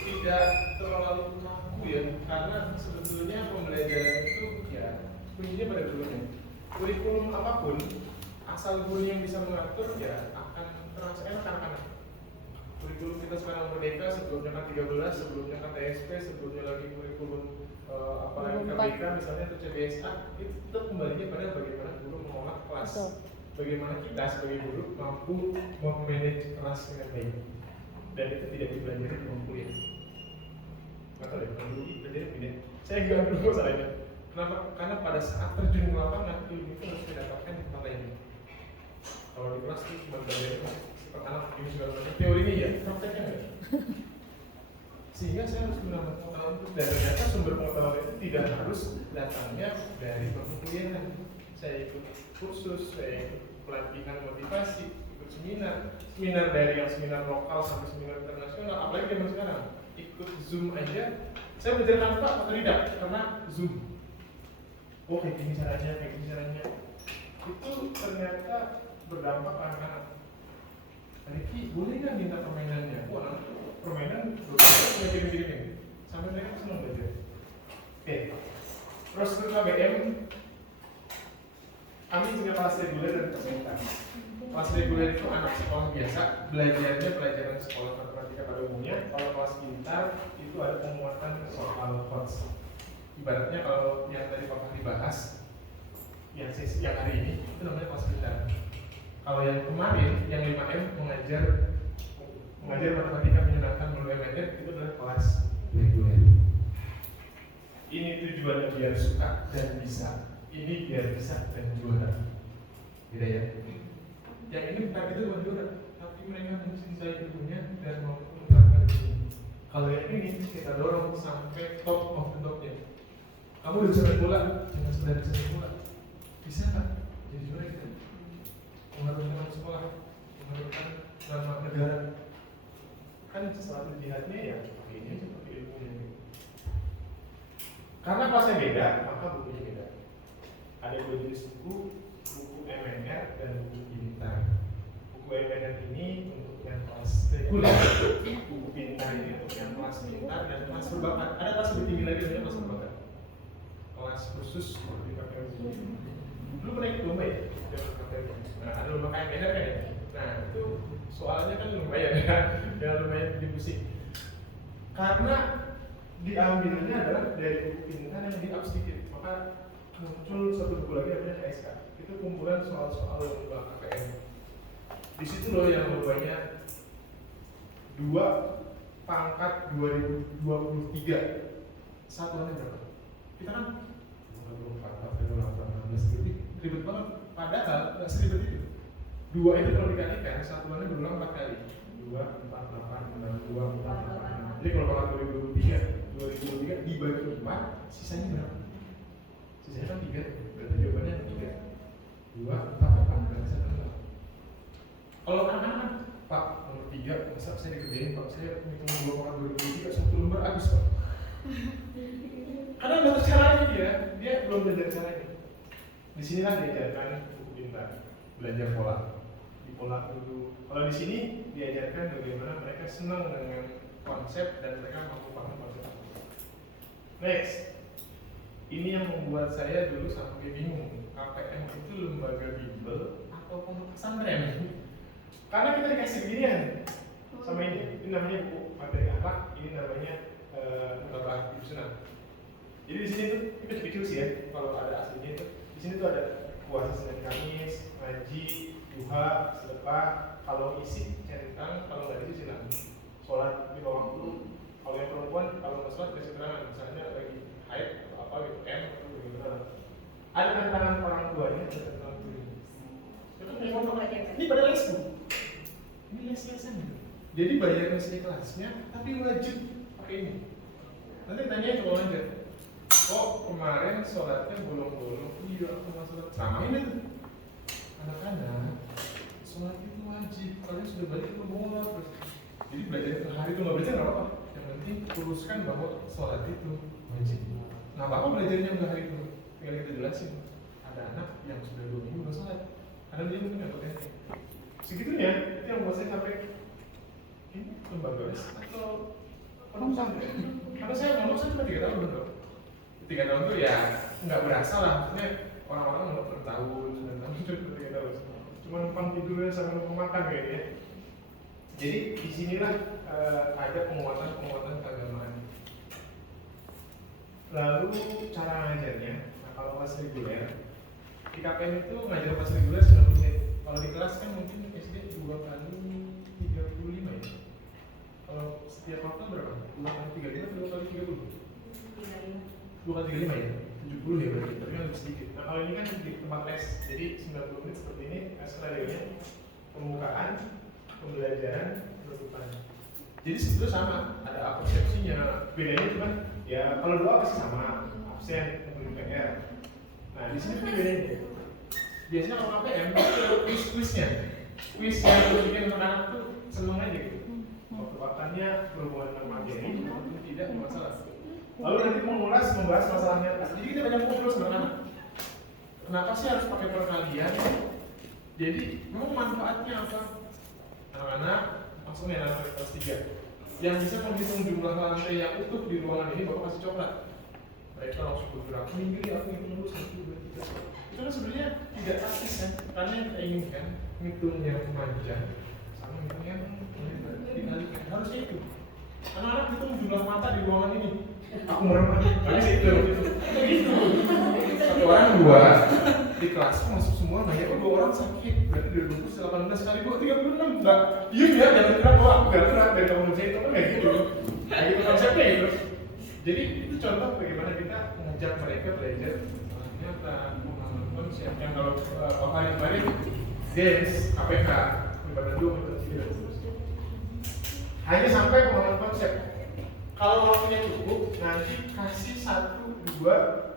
tidak terlalu kaku ya, karena sebetulnya pembelajaran itu ya kuncinya pada gurunya. Kurikulum apapun, asal gurunya yang bisa mengatur ya akan terasa enak anak-anak. Kurikulum kita sekarang Merdeka, sebelumnya kan 13, sebelumnya kan TSP, sebelumnya lagi kurikulum apalagi KBK misalnya atau CBSA, itu tetap kembalinya pada bagaimana guru mengolah kelas. Betul. Bagaimana kita sebagai guru mampu memanage kelas dengan baik. Dan itu tidak dipelajari di ruang kuliah. Nggak tahu deh, kalau dulu belajar pindah. Saya nggak dulu masalahnya. Kenapa? Karena pada saat terjun ke lapangan ilmu itu harus didapatkan di tempat lain. Kalau di kelas itu cuma belajar seperti anak ini segala macam teorinya ya, prakteknya nggak. Sehingga saya harus menambah pengetahuan terus dan ternyata sumber pengetahuan itu tidak harus datangnya dari perkuliahan. Saya ikut kursus, saya ikut pelatihan motivasi, ikut seminar dari yang seminar lokal sampai seminar internasional, apalagi zaman sekarang ikut Zoom aja. Saya belajar tanpa atau tidak karena Zoom. Oh kayak gini caranya. Itu ternyata berdampak ke anak-anak. Riki, boleh nggak minta permainannya? Wah, permainan berbeda gini. Sampai mereka senang belajar. Oke, terus ke KBM, kami punya kelas reguler dan peserta. Kelas reguler itu anak sekolah biasa, belajarnya pelajaran sekolah matematika pada umumnya. Kalau kelas pintar itu ada penguatan soal codes. Ibaratnya kalau yang tadi Pak Fahri bahas, yang hari ini itu namanya kelas pintar. Kalau yang kemarin, yang 5M mengajar matematika menyenangkan melalui MNR itu adalah kelas reguler. Ini tujuannya biar suka dan bisa. Ini biar bisa dan juara. Beda ya. Yang ini bukan itu bukan juara, tapi mereka mencintai ilmunya dan mau menerapkan ini. Kalau yang ini kita dorong sampai top of the topnya. Kamu udah bisa bola, jangan sekedar bisa bola. Bisa nggak? Jadi juara kita. Mengharumkan sekolah, mengharumkan nama negara. Kan salah jihadnya ya ini seperti ilmunya. Karena kelasnya beda, maka bukunya beda. Ada dua jenis buku MNR dan buku pintar. Buku MNR ini untuk yang kelas reguler, buku pintar ini untuk yang kelas pintar dan kelas berbakat. Ada kelas lebih tinggi lagi namanya kelas berbakat. Kelas khusus seperti KPU. Dulu pernah ikut lomba ya? Nah, ada lomba KMNR kan ya? Nah, itu soalnya kan lumayan ya, ya lumayan dibusik. Karena diambilnya adalah dari buku pintar yang di-up sedikit, maka muncul satu buku lagi namanya KSK. Itu kumpulan soal-soal lomba KPM. Di situ loh yang lombanya 2 pangkat 2023. Satuannya berapa? Kita kan 24, 16 lebih ribet banget. Padahal nggak seribet itu. 2 itu kalau dikalikan satuannya berulang 4 kali. 2, 4, 8, 6, 2, 4, 8, 6. Jadi kalau pangkat 2023 dibagi 4, sisanya berapa? Sisanya kan 3, berarti jawabannya 3. 2, 4, 8, berarti 1. Kalau anak-anak, Pak, nomor 3, masa saya dikerjain, Pak, saya hitung 2 pangkat 2023, 1 lembar habis, Pak. Karena nggak tahu caranya dia belum belajar caranya. Di sini kan diajarkan buku pintar, belajar pola, di pola dulu. Kalau di sini diajarkan bagaimana mereka senang dengan konsep dan mereka mampu paham konsep. Next, ini yang membuat saya dulu sampai bingung. KPM itu lembaga bimbel atau pondok pesantren? Karena kita dikasih beginian sama ini namanya buku materi akhlak, ini namanya mutabah hidup senang. Jadi di sini tuh ini kecil sih ya. Kalau ada aslinya itu di sini tuh ada puasa Senin Kamis, ngaji, duha, sedekah. Kalau isi centang, kalau nggak isi silang. Sholat di bawah waktu. Kalau yang perempuan kalau nggak sholat kasih keterangan. Misalnya lagi haid atau apa gitu kan, gitu. Ada tantangan orang tuanya, ada tantangan tuanya. Ini pada les tuh. Ini les-lesan gitu. Jadi bayar mesin kelasnya, tapi wajib pakai ini. Nanti tanya coba aja. Kok kemarin sholatnya bolong-bolong? Iya, aku nggak sholat. Samain itu. Anak-anak, sholat itu wajib. Kalian sudah balik ke bola terus. Jadi belajar per hari itu nggak belajar nggak apa-apa. Yang penting teruskan bahwa sholat itu wajib. Nah, bapak belajarnya nggak hari itu. Tinggal kita jelasin. Ada anak yang sudah 2 minggu nggak sholat. Karena dia mungkin nggak pakai. Segitunya, itu yang buat saya sampai ini lembaga les atau penulisan. Karena saya lulus cuma 3 tahun betul. 3 tahun tuh ya nggak berasa lah. Maksudnya orang-orang mau bertahun, 9 tahun itu 3 tahun. Cuma numpang tidurnya sama numpang makan kayaknya. Jadi disinilah ada penguatan keagamaan. Lalu cara ngajarnya, nah kalau kelas reguler, di KPM itu ngajar kelas reguler 90 menit. Kalau di kelas kan mungkin SD 2 kali 35 ya. Kalau setiap waktu berapa? 2 kali 35 atau 2 kali 30? 2 kali 35 ya? 70 ya berarti, tapi kan lebih sedikit. Nah kalau ini kan di tempat les, jadi 90 menit seperti ini, skenario-nya pembukaan, pembelajaran, penutupan. Jadi sebetulnya sama, ada persepsinya. Bedanya cuma ya kalau doa pasti sama, absen, memberi PR. Nah di sini bedanya. Biasanya kalau KPM itu quiz-quiznya. Quiz yang bikin anak-anak tuh seneng aja gitu. Waktu-waktunya berhubungan dengan materi, tidak masalah. Lalu nanti membahas masalahnya. Jadi kita banyak ngobrol sama anak. Kenapa sih harus pakai perkalian? Jadi memang manfaatnya apa? Anak-anak maksudnya anak kelas 3 yang bisa menghitung jumlah lantai yang utuh di ruangan ini, bapak kasih coklat. Mereka langsung bergerak. Minggir aku hitung dulu 1, 2, 3. Itu kan sebenarnya tidak praktis kan? Karena yang kita inginkan ngitung yang panjang sama ngitung yang dikalikan. Harusnya itu. Anak-anak hitung jumlah mata di ruangan ini. Aku merem lagi. Tapi sih itu. Gitu. 1 orang 2 di kelas masuk semua, banyak 2 orang sakit. Berarti dari 18 kali 2 36. Enggak. Iya ya, jangan kira bahwa aku gak gerak dari kamu saya itu kan kayak gitu. Kayak gitu konsepnya gitu. Jadi itu contoh bagaimana kita mengajak mereka belajar nyata, pemahaman konsep. Yang kalau hari kemarin dance, KPK, ibadah 2 meter 3. Hanya sampai pemahaman konsep. Kalau waktunya cukup, nanti kasih 1-2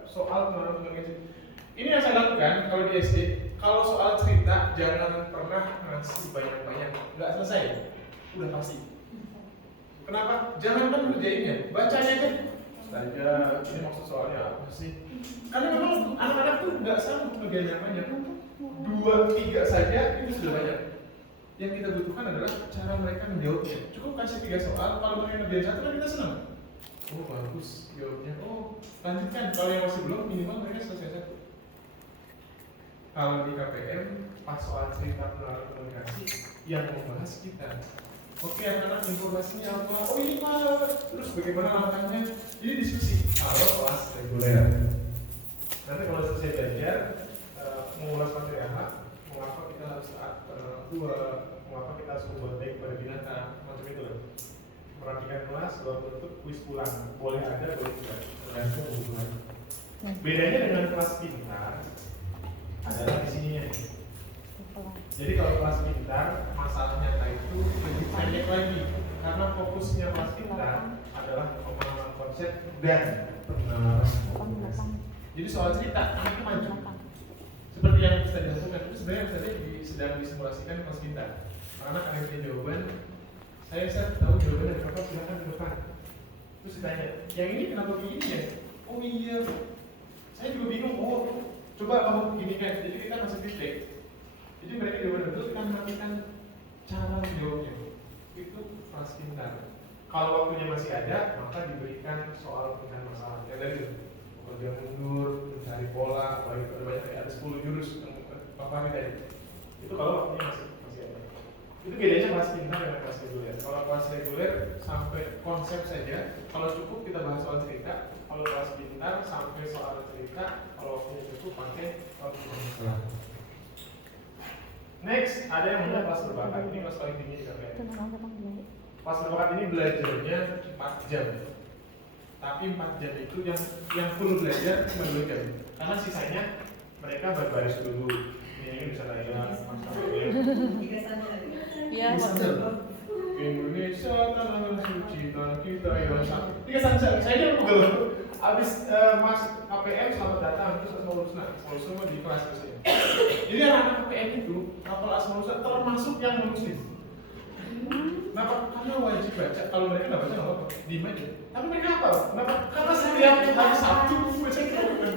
soal pemahaman konsep. Ini yang saya lakukan kalau di SD. Kalau soal cerita jangan pernah ngasih banyak-banyak, nggak selesai, udah pasti. Kenapa? Jangan kan ngerjainnya, bacanya aja. Saja, ini maksud soalnya apa sih? Karena memang anak-anak tuh nggak sanggup ngerjain yang banyak. 2-3 saja itu sudah banyak. Yang kita butuhkan adalah cara mereka menjawabnya. Cukup kasih 3 soal, kalau mereka ngerjain 1 kan kita senang. Oh bagus jawabnya. Oh lanjutkan. Kalau yang masih belum, minimal mereka selesai 1. Kalau di KPM, pas soal cerita melalui komunikasi yang membahas kita. Oke, anak-anak informasinya apa? Oh ini Pak, terus bagaimana langkahnya? Ini diskusi. Kalau kelas reguler. Nanti kalau selesai belajar, mengulas materi apa? Mengapa kita harus taat pada orang tua? Mengapa kita harus berbuat baik pada binatang? Macam itu loh. Perhatikan kelas, baru tutup, kuis pulang. Boleh ada, boleh tidak. Tergantung hubungan. Bedanya dengan kelas pintar adalah di sininya. Jadi kalau kelas pintar, masalah nyata itu lebih pendek lagi karena fokusnya kelas pintar adalah pemahaman konsep dan penerapan. Jadi soal cerita, anaknya maju. Seperti yang bisa dilakukan itu sebenarnya sedang disimulasikan kelas pintar. Anak ada yang punya jawaban, saya tahu jawaban dari bapak, silakan ke depan. Terus ditanya, yang ini kenapa begini ya? Oh iya, saya juga bingung. Oh, coba kamu begini kan. Jadi kita masih feedback. Jadi mereka jawaban betul, kita melakukan cara menjawabnya. Itu kelas pintar. Kalau waktunya masih ada, maka diberikan soal penyelesaian masalah. Yang tadi itu, bekerja mundur, mencari pola, apalagi ada banyak kayak ada 10 jurus yang Bapak tadi. Itu kalau waktunya masih ada. Itu bedanya kelas pintar dengan kelas reguler. Kalau kelas reguler sampai konsep saja. Kalau cukup kita bahas soal cerita. Kalau kelas pintar sampai soal cerita. Kalau waktunya cukup pakai soal. Next, ada yang namanya kelas berbakat. Ini kelas paling tinggi di KPM. Kelas berbakat ini belajarnya 4 jam. Tapi 4 jam itu yang full belajar cuma 2 jam. Karena sisanya mereka berbaris dulu. Ini bisa tanya Iya, betul. Indonesia tanah suci tanah kita yang satu. 3 sanjak. Saya Google. Abis Mas KPM selamat datang terus Asmaul Husna. Asmaul Husna di kelas biasanya. Jadi anak-anak KPM itu hafal Asmaul Husna termasuk yang muslim. Kenapa? Karena wajib baca. Kalau mereka nggak baca nggak apa-apa, diem aja. Tapi mereka hafal. Kenapa? Karena setiap hari Sabtu baca Quran.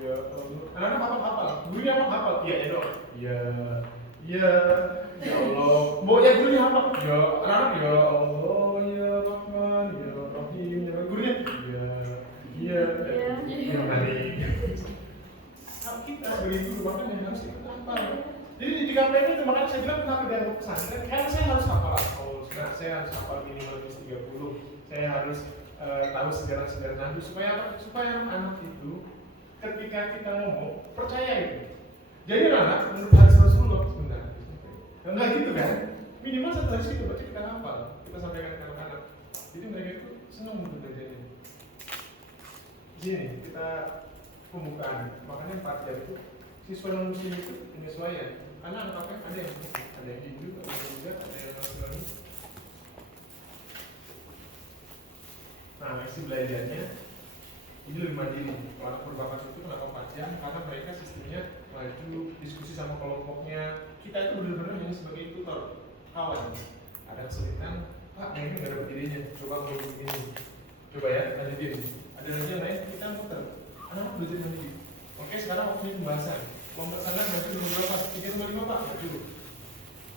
Ya Allah. Anak-anak hafal. Gurunya hafal. Iya ya dok. Iya. Iya. Ya Allah. Pokoknya gurunya hafal. Ya anak-anak ya Allah. Ya Rahman. Ya Rahim. Ya gurunya. Iya. Iya. Mari. Kalau kita sebagai guru makanya harus ikut hafal. Jadi di KPM itu makanya saya bilang kenapa dia mau pesantren? Karena saya harus hafal Asmaul Husna, saya harus hafal minimal 30, saya harus tahu sejarah-sejarah Nabi supaya apa? Supaya anak itu ketika kita ngomong percaya itu. Jadi anak menurut hadis Rasulullah sebenarnya. Enggak gitu kan? Minimal satu hadis itu berarti kita hafal, kita sampaikan ke anak-anak. Jadi mereka itu senang untuk belajarnya. Di sini kita pembukaan, makanya 4 jam itu siswa non muslim itu penyesuaian. Karena anak-anak ada yang Hindu, ada yang Buddha, ada yang Nasrani. Nah, isi belajarnya ini lebih mandiri. Kalau berbakat itu kenapa 4 jam? Karena mereka sistemnya maju, diskusi sama kelompoknya. Kita itu benar-benar hanya sebagai tutor, kawan. Ada kesulitan, Pak, ini nggak ada berdirinya. Coba kalau begini, coba ya, lanjutin. Ada lagi yang lain, kita muter. Anak belajar mandiri. Oke, sekarang waktunya pembahasan. Kelompok sana maju nomor berapa? 3 nomor 5 Pak, maju.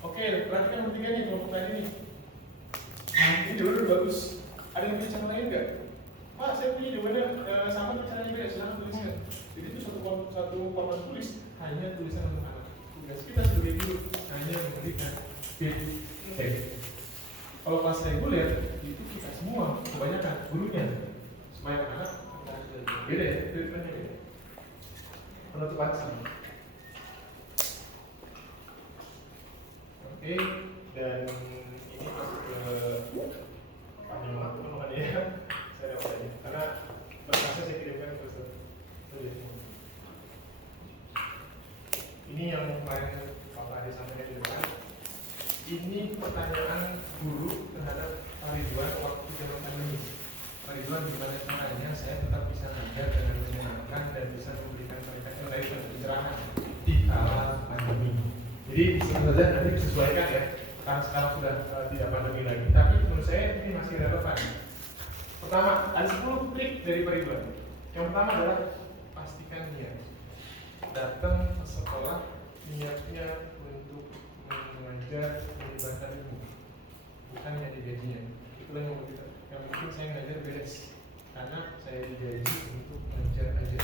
Oke, perhatikan nomor 3 nih, kelompok tadi nih. Ini jawabannya bagus. Ada yang punya cara lain nggak? Pak, saya punya jawabannya sama tapi caranya beda, silahkan tuliskan. Jadi itu satu format tulis hanya tulisan untuk anak. Tugas kita sebagai guru hanya memberikan feedback. Kalau kelas reguler itu kita semua kebanyakan gurunya supaya anak beda ya, feedbacknya beda. Penutupan sama. Oke, dan ini masuk ke panjang waktu makanya ya saya dapat ini karena berkasnya saya kirimkan ke ini yang kemarin Bapak Ade sampaikan juga. Ini pertanyaan guru terhadap Pak Ridwan waktu zaman pandemi. Pak Ridwan, gimana caranya saya tetap bisa ngajar dengan menyenangkan dan bisa memberikan mereka pencerahan di kala pandemi. Jadi sebenarnya nanti disesuaikan ya, karena sekarang sudah tidak pandemi lagi. Tapi menurut saya ini masih relevan. Pertama, ada 10 trik dari Pak Ridwan. Yang pertama adalah pastikan niat. Datang ke sekolah niatnya untuk mengajar melibatkan ilmu, bukan yang digajinya. Itulah yang mungkin saya ngajar beres, karena saya digaji untuk mengajar aja.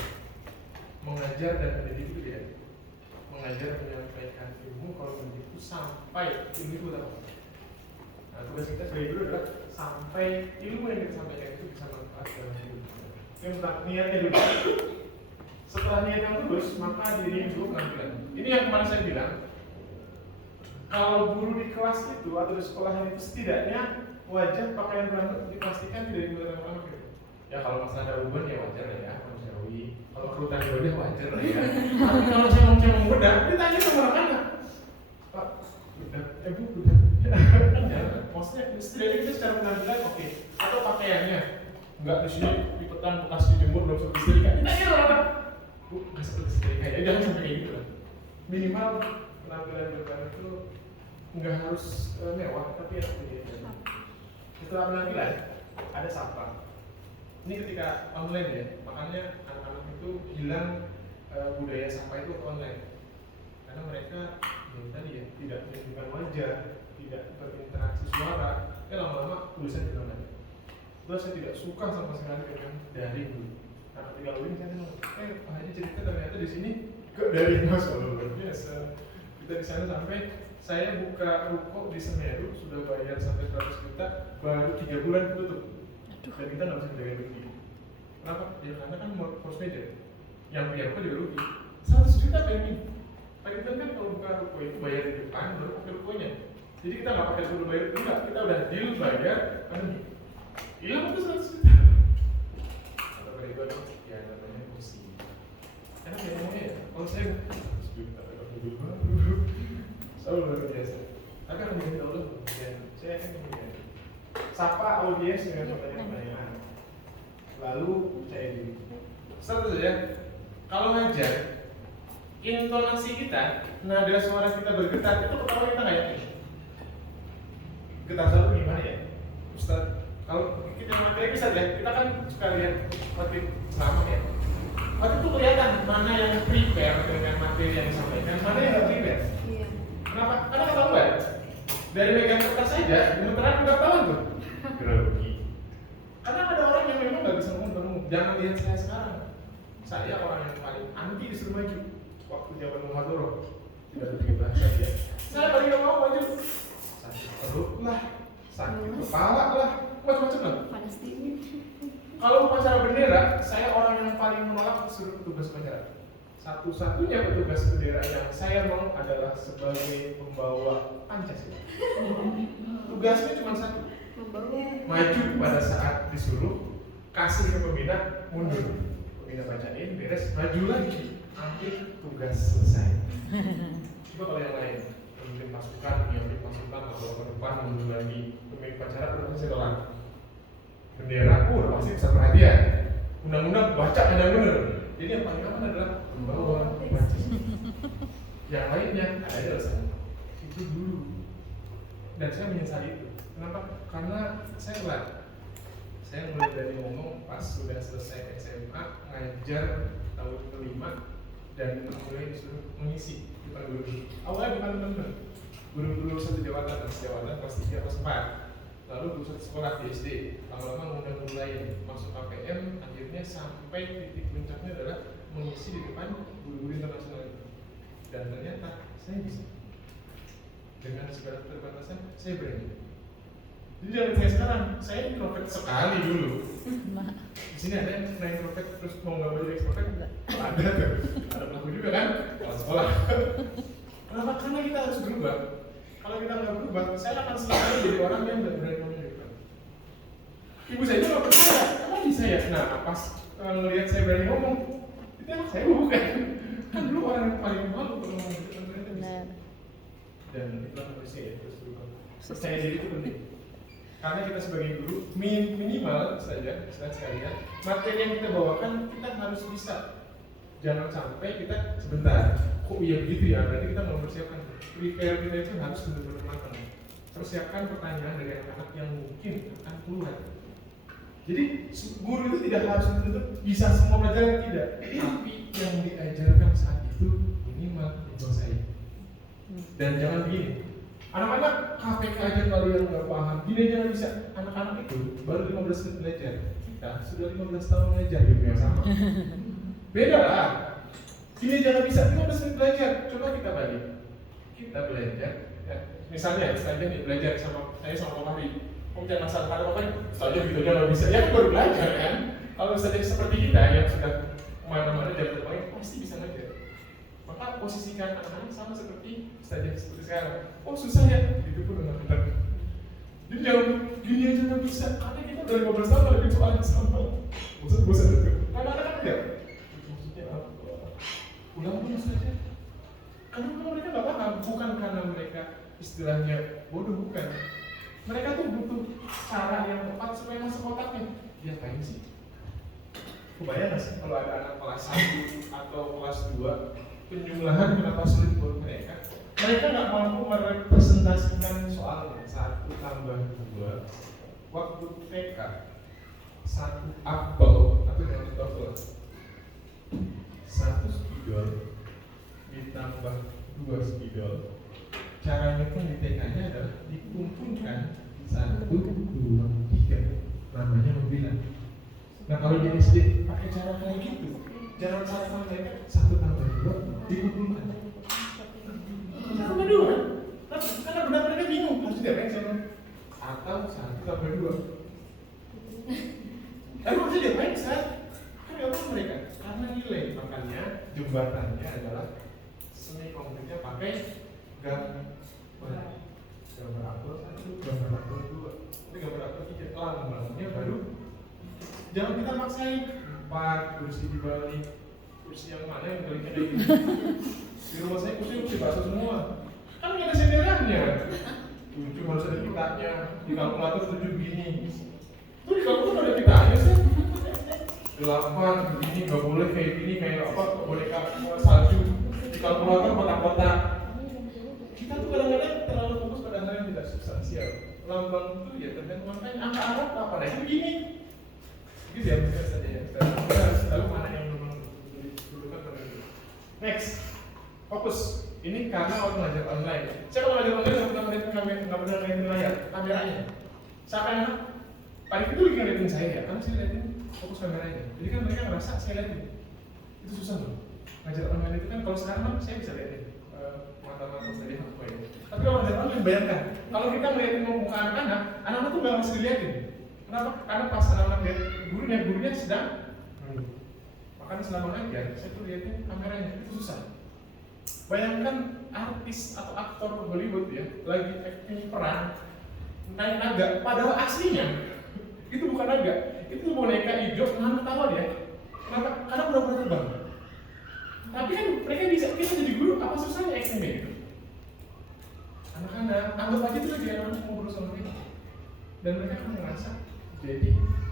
Mengajar dan mendidik itu beda. Mengajar menyampaikan ilmu, kalau mendidik itu sampai ilmu itu apa? Nah, tugas kita sebagai guru adalah sampai ilmu yang kita sampaikan itu bisa manfaat dalam hidup. Yang pertama, niatnya dulu. Setelah niat yang lulus, maka dirinya dulu penampilan. Ini yang kemarin saya bilang, kalau guru di kelas itu atau di sekolah itu setidaknya wajah pakaian rambut dipastikan tidak dibuat orang gitu. Ya kalau masalah ada uban ya wajar lah ya, manusiawi. Kalau kerutan jodoh wajar lah ya. Tapi kalau cemong-cemong bedak, ditanya sama anak-anak. Pak, bedak, Bu, bedak. Ya, maksudnya setidaknya kita secara penampilan oke. Atau pakaiannya, enggak di sini lipetan bekas dijemur belum sempat disetrika. Ditanya sama anak, Bu, nggak sempat disetrika ya, jangan sampai kayak gitu lah. Minimal penampilan berbahan itu nggak harus mewah, tapi yang berbeda. Setelah penampilan, ada sapa. Ini ketika online ya, makanya anak-anak itu hilang budaya sapa itu online. Karena mereka yang tadi ya, tidak menunjukkan wajah, tidak berinteraksi suara, lama-lama tulisan hilang lagi. Terus saya tidak suka sama sekali dengan daring dulu. Nah, ketika ini saya bilang, Pak Haji cerita ternyata di sini kok daring, Mas, luar biasa. Kita di sana sampai saya buka ruko di Semeru sudah bayar sampai 100 juta, baru 3 bulan tutup. Dan kita nggak bisa menjaga rugi. Kenapa? Ya karena kan force major. Yang punya ruko juga rugi. 100 juta bayangin. Tadi kan kalau buka ruko itu bayar di depan, baru pakai rukonya. Jadi kita nggak pakai dulu bayar, enggak. Kita udah deal bayar, hilang itu 100 juta. Kalau dari gue dong, ya namanya kursi. Karena kayak ngomongnya ya, kalau saya 100 juta, selalu luar biasa. Tapi akan jadi tahu dulu, ya saya akan kemudian sapa audiens dengan pertanyaan-pertanyaan. Lalu percaya diri. Satu saja, kalau ngajar, intonasi kita, nada suara kita bergetar, itu pertama kita nggak yakin. Getar satu gimana ya? Ustaz, kalau kita materi bisa ya, kita kan suka lihat materi selama ya. Waktu itu kelihatan mana yang prepare dengan materi yang disampaikan, mana yang nggak prepare. Iya. Kenapa? Karena ketahuan. Dari megang kertas saja, gemeteran udah tahu tuh. Grogi. Karena ada orang yang memang nggak bisa ngomong. Jangan lihat saya sekarang. Saya orang yang paling anti disuruh maju. Waktu zaman Muhadoroh, tidak ada 13 ya. Saya paling nggak mau maju. Sakit perut lah, sakit kepala lah, macam-macam lah. Panas dingin. Kalau upacara bendera, saya orang yang paling menolak disuruh petugas upacara. Satu-satunya petugas bendera yang saya mau adalah sebagai pembawa Pancasila. Tugasnya cuma satu, maju pada saat disuruh, kasih ke pembina, mundur. Pembina bacain, beres, maju lagi, akhir tugas selesai. Coba kalau yang lain, pemimpin pasukan, atau ke depan mundur lagi, pemimpin upacara udah pasti doang. Bendera, udah pasti bisa perhatian. Undang-undang baca yang benar. Jadi yang paling aman adalah membawa Pancasila. Yang lainnya ada alasan. Itu dulu. Dan saya menyesali itu. Kenapa? Karena saya telat. Saya mulai dari ngomong pas sudah selesai SMA, ngajar tahun kelima dan mulai disuruh mengisi di depan guru. Awalnya di teman-teman. Guru-guru satu jawatan dan sejawatan kelas 3 kelas 4. Lalu guru satu sekolah di SD. Lama-lama mulai masuk KPM, akhirnya sampai titik puncaknya adalah mengisi di depan guru-guru internasional itu. Dan ternyata saya bisa. Dengan segala keterbatasan, saya berani. Jadi jangan kayak sekarang, saya introvert sekali dulu. Di sini ada yang pernah introvert terus mau nggak jadi extrovert? Ada tuh, ada pelaku juga kan? Kalau sekolah. Kenapa? Karena kita harus berubah. Kalau kita nggak berubah, saya akan selalu jadi orang yang nggak berani ngomong di depan. Ibu saya itu nggak percaya, emang bisa ya? Nah, pas ngelihat saya berani ngomong, itu emang saya bukan. Kan dulu orang yang paling malu kalau ngomong di depan ternyata bisa. Dan itulah manusia ya, terus berubah. Percaya diri itu penting. Karena kita sebagai guru minimal saja, sekalian materi yang kita bawakan kita harus bisa. Jangan sampai kita sebentar, kok iya begitu ya? Berarti kita mau persiapkan. Prepare kita itu harus benar-benar matang. Persiapkan pertanyaan dari anak-anak yang mungkin akan keluar. Jadi guru itu tidak harus menuntut bisa semua pelajaran, tidak. Tapi yang diajarkan saat itu minimal dikuasai. Dan jangan begini. Anak-anak KPK aja kalau yang nggak paham, gini aja nggak bisa. Anak-anak itu baru 15 menit belajar. Kita sudah 15 tahun belajar gitu yang sama. Beda lah. Gini aja nggak bisa, 15 menit belajar. Coba kita balik. Kita belajar. Ya. Misalnya, saja nih belajar sama saya sama Pak Hari. Kemudian masalah kata Pak Hari, saja gitu aja nggak bisa. Ya baru belajar kan. Kalau saja seperti kita yang sudah kemana-mana dan terbaik pasti bisa belajar. Maka posisikan anak-anak sama seperti saja seperti sekarang. Oh susah ya, itu pun dengan benar. Jadi jangan gini aja nggak bisa. Karena kita udah 15 tahun lebih soal yang sama. Bosan itu. Karena anak-anak ya. Maksudnya apa? Ulang dulu saja. Karena mereka nggak paham, bukan karena mereka istilahnya bodoh, bukan. Mereka tuh butuh cara yang tepat supaya masuk otaknya. Dia ngapain sih? Kebayang nggak sih kalau ada anak kelas 1 atau kelas 2 penjumlahan kenapa sulit buat mereka? Mereka nggak mampu merepresentasikan soalnya 1 tambah 2 waktu TK 1 apel atau dengan TOEFL 1 spidol ditambah 2 spidol. Caranya pun di TK-nya adalah dikumpulkan 1, 2, 3 namanya membilang. Nah kalau di SD pakai cara kayak gitu, jangan salah kayak 1 tambah 2 dikumpulkan. 1 tambah 2. 1 tambah 2. Tapi bisa diapain Ustaz? Kan nggak tahu mereka. Karena nilai, makanya jembatannya adalah semi konkretnya pakai gambar. Gambar apel 1, gambar apel 2, ini gambar apel 3. Lambangnya baru. Jangan kita maksain 4 kursi dibalik. Kursi yang mana yang baliknya kayak gini? Di rumah saya kursi bakso semua. Kan nggak ada senderannya. 7 harus ada kitanya. Di kalkulator 7 begini. Tuh di kalkulator ada kitanya sih. 8 begini nggak boleh kayak gini, kayak apa? Nggak boleh salju. Di kalkulator kotak-kotak. Kita tuh kadang-kadang terlalu fokus pada hal yang tidak substansial. Lambang itu ya tergantung makanya angka Arab apa nah begini. Gitu ya, misalnya saja ya. Kita harus tahu mana yang memang dibutuhkan pada itu. Next, fokus. Ini karena waktu ngajar online. Saya kalau ngajar online nggak pernah ngeliatin layar, kameranya. Siapa yang enak? Pak itu lagi ngeliatin saya ya, karena saya liatin fokus kameranya. Jadi kan mereka ngerasa saya liatin. Itu susah loh. Ngajar online itu kan kalau sekarang kan saya bisa liatin mata-mata saya lihat apa ya. Tapi kalau ngajar online bayangkan, kalau kita ngeliatin muka anak-anak, anak-anak tuh nggak mesti diliatin. Kenapa? Karena pas anak-anak lihat gurunya sedang makanya selama ngajar, saya tuh liatin kameranya, itu susah. Bayangkan artis atau aktor Hollywood ya, lagi acting peran naik naga, padahal aslinya itu bukan naga, itu boneka hijau, nahan ketawa dia. Kenapa? Karena pura-pura terbang. Tapi kan mereka bisa, kita jadi guru, apa susahnya acting gitu? Anak-anak, anggap aja itu lagi anak-anak ngobrol sama kita. Dan mereka kan ngerasa, jadi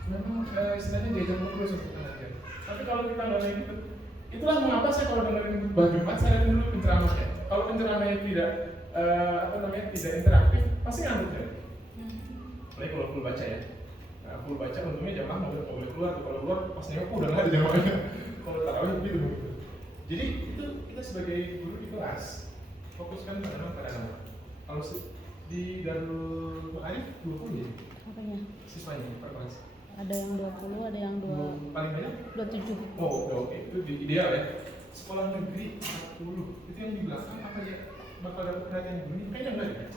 memang istilahnya diajak ngobrol sama kita aja. Tapi kalau kita nggak kayak gitu, itulah mengapa saya kalau dengerin Mbah Jumat, saya dengerin dulu penceramahnya. Kalau penceramahnya tidak tidak interaktif, pasti ngantuk ya. Apalagi kalau full baca ya. Nah, full baca untungnya jamaah nggak boleh keluar. Kalau keluar pas nengok udah nggak ada jamaahnya. Kalau tarawih begitu. Jadi itu kita sebagai guru di kelas fokuskan pada anak. Kalau di Darul Ma'arif 20 ya. Apanya? Siswanya per kelas. Ada yang 20, ada yang paling banyak 27. Oh, oke. Itu ideal ya. Sekolah negeri 40. Itu yang di belakang apa ya? Bakal dapat perhatian guru? Kayaknya enggak ya.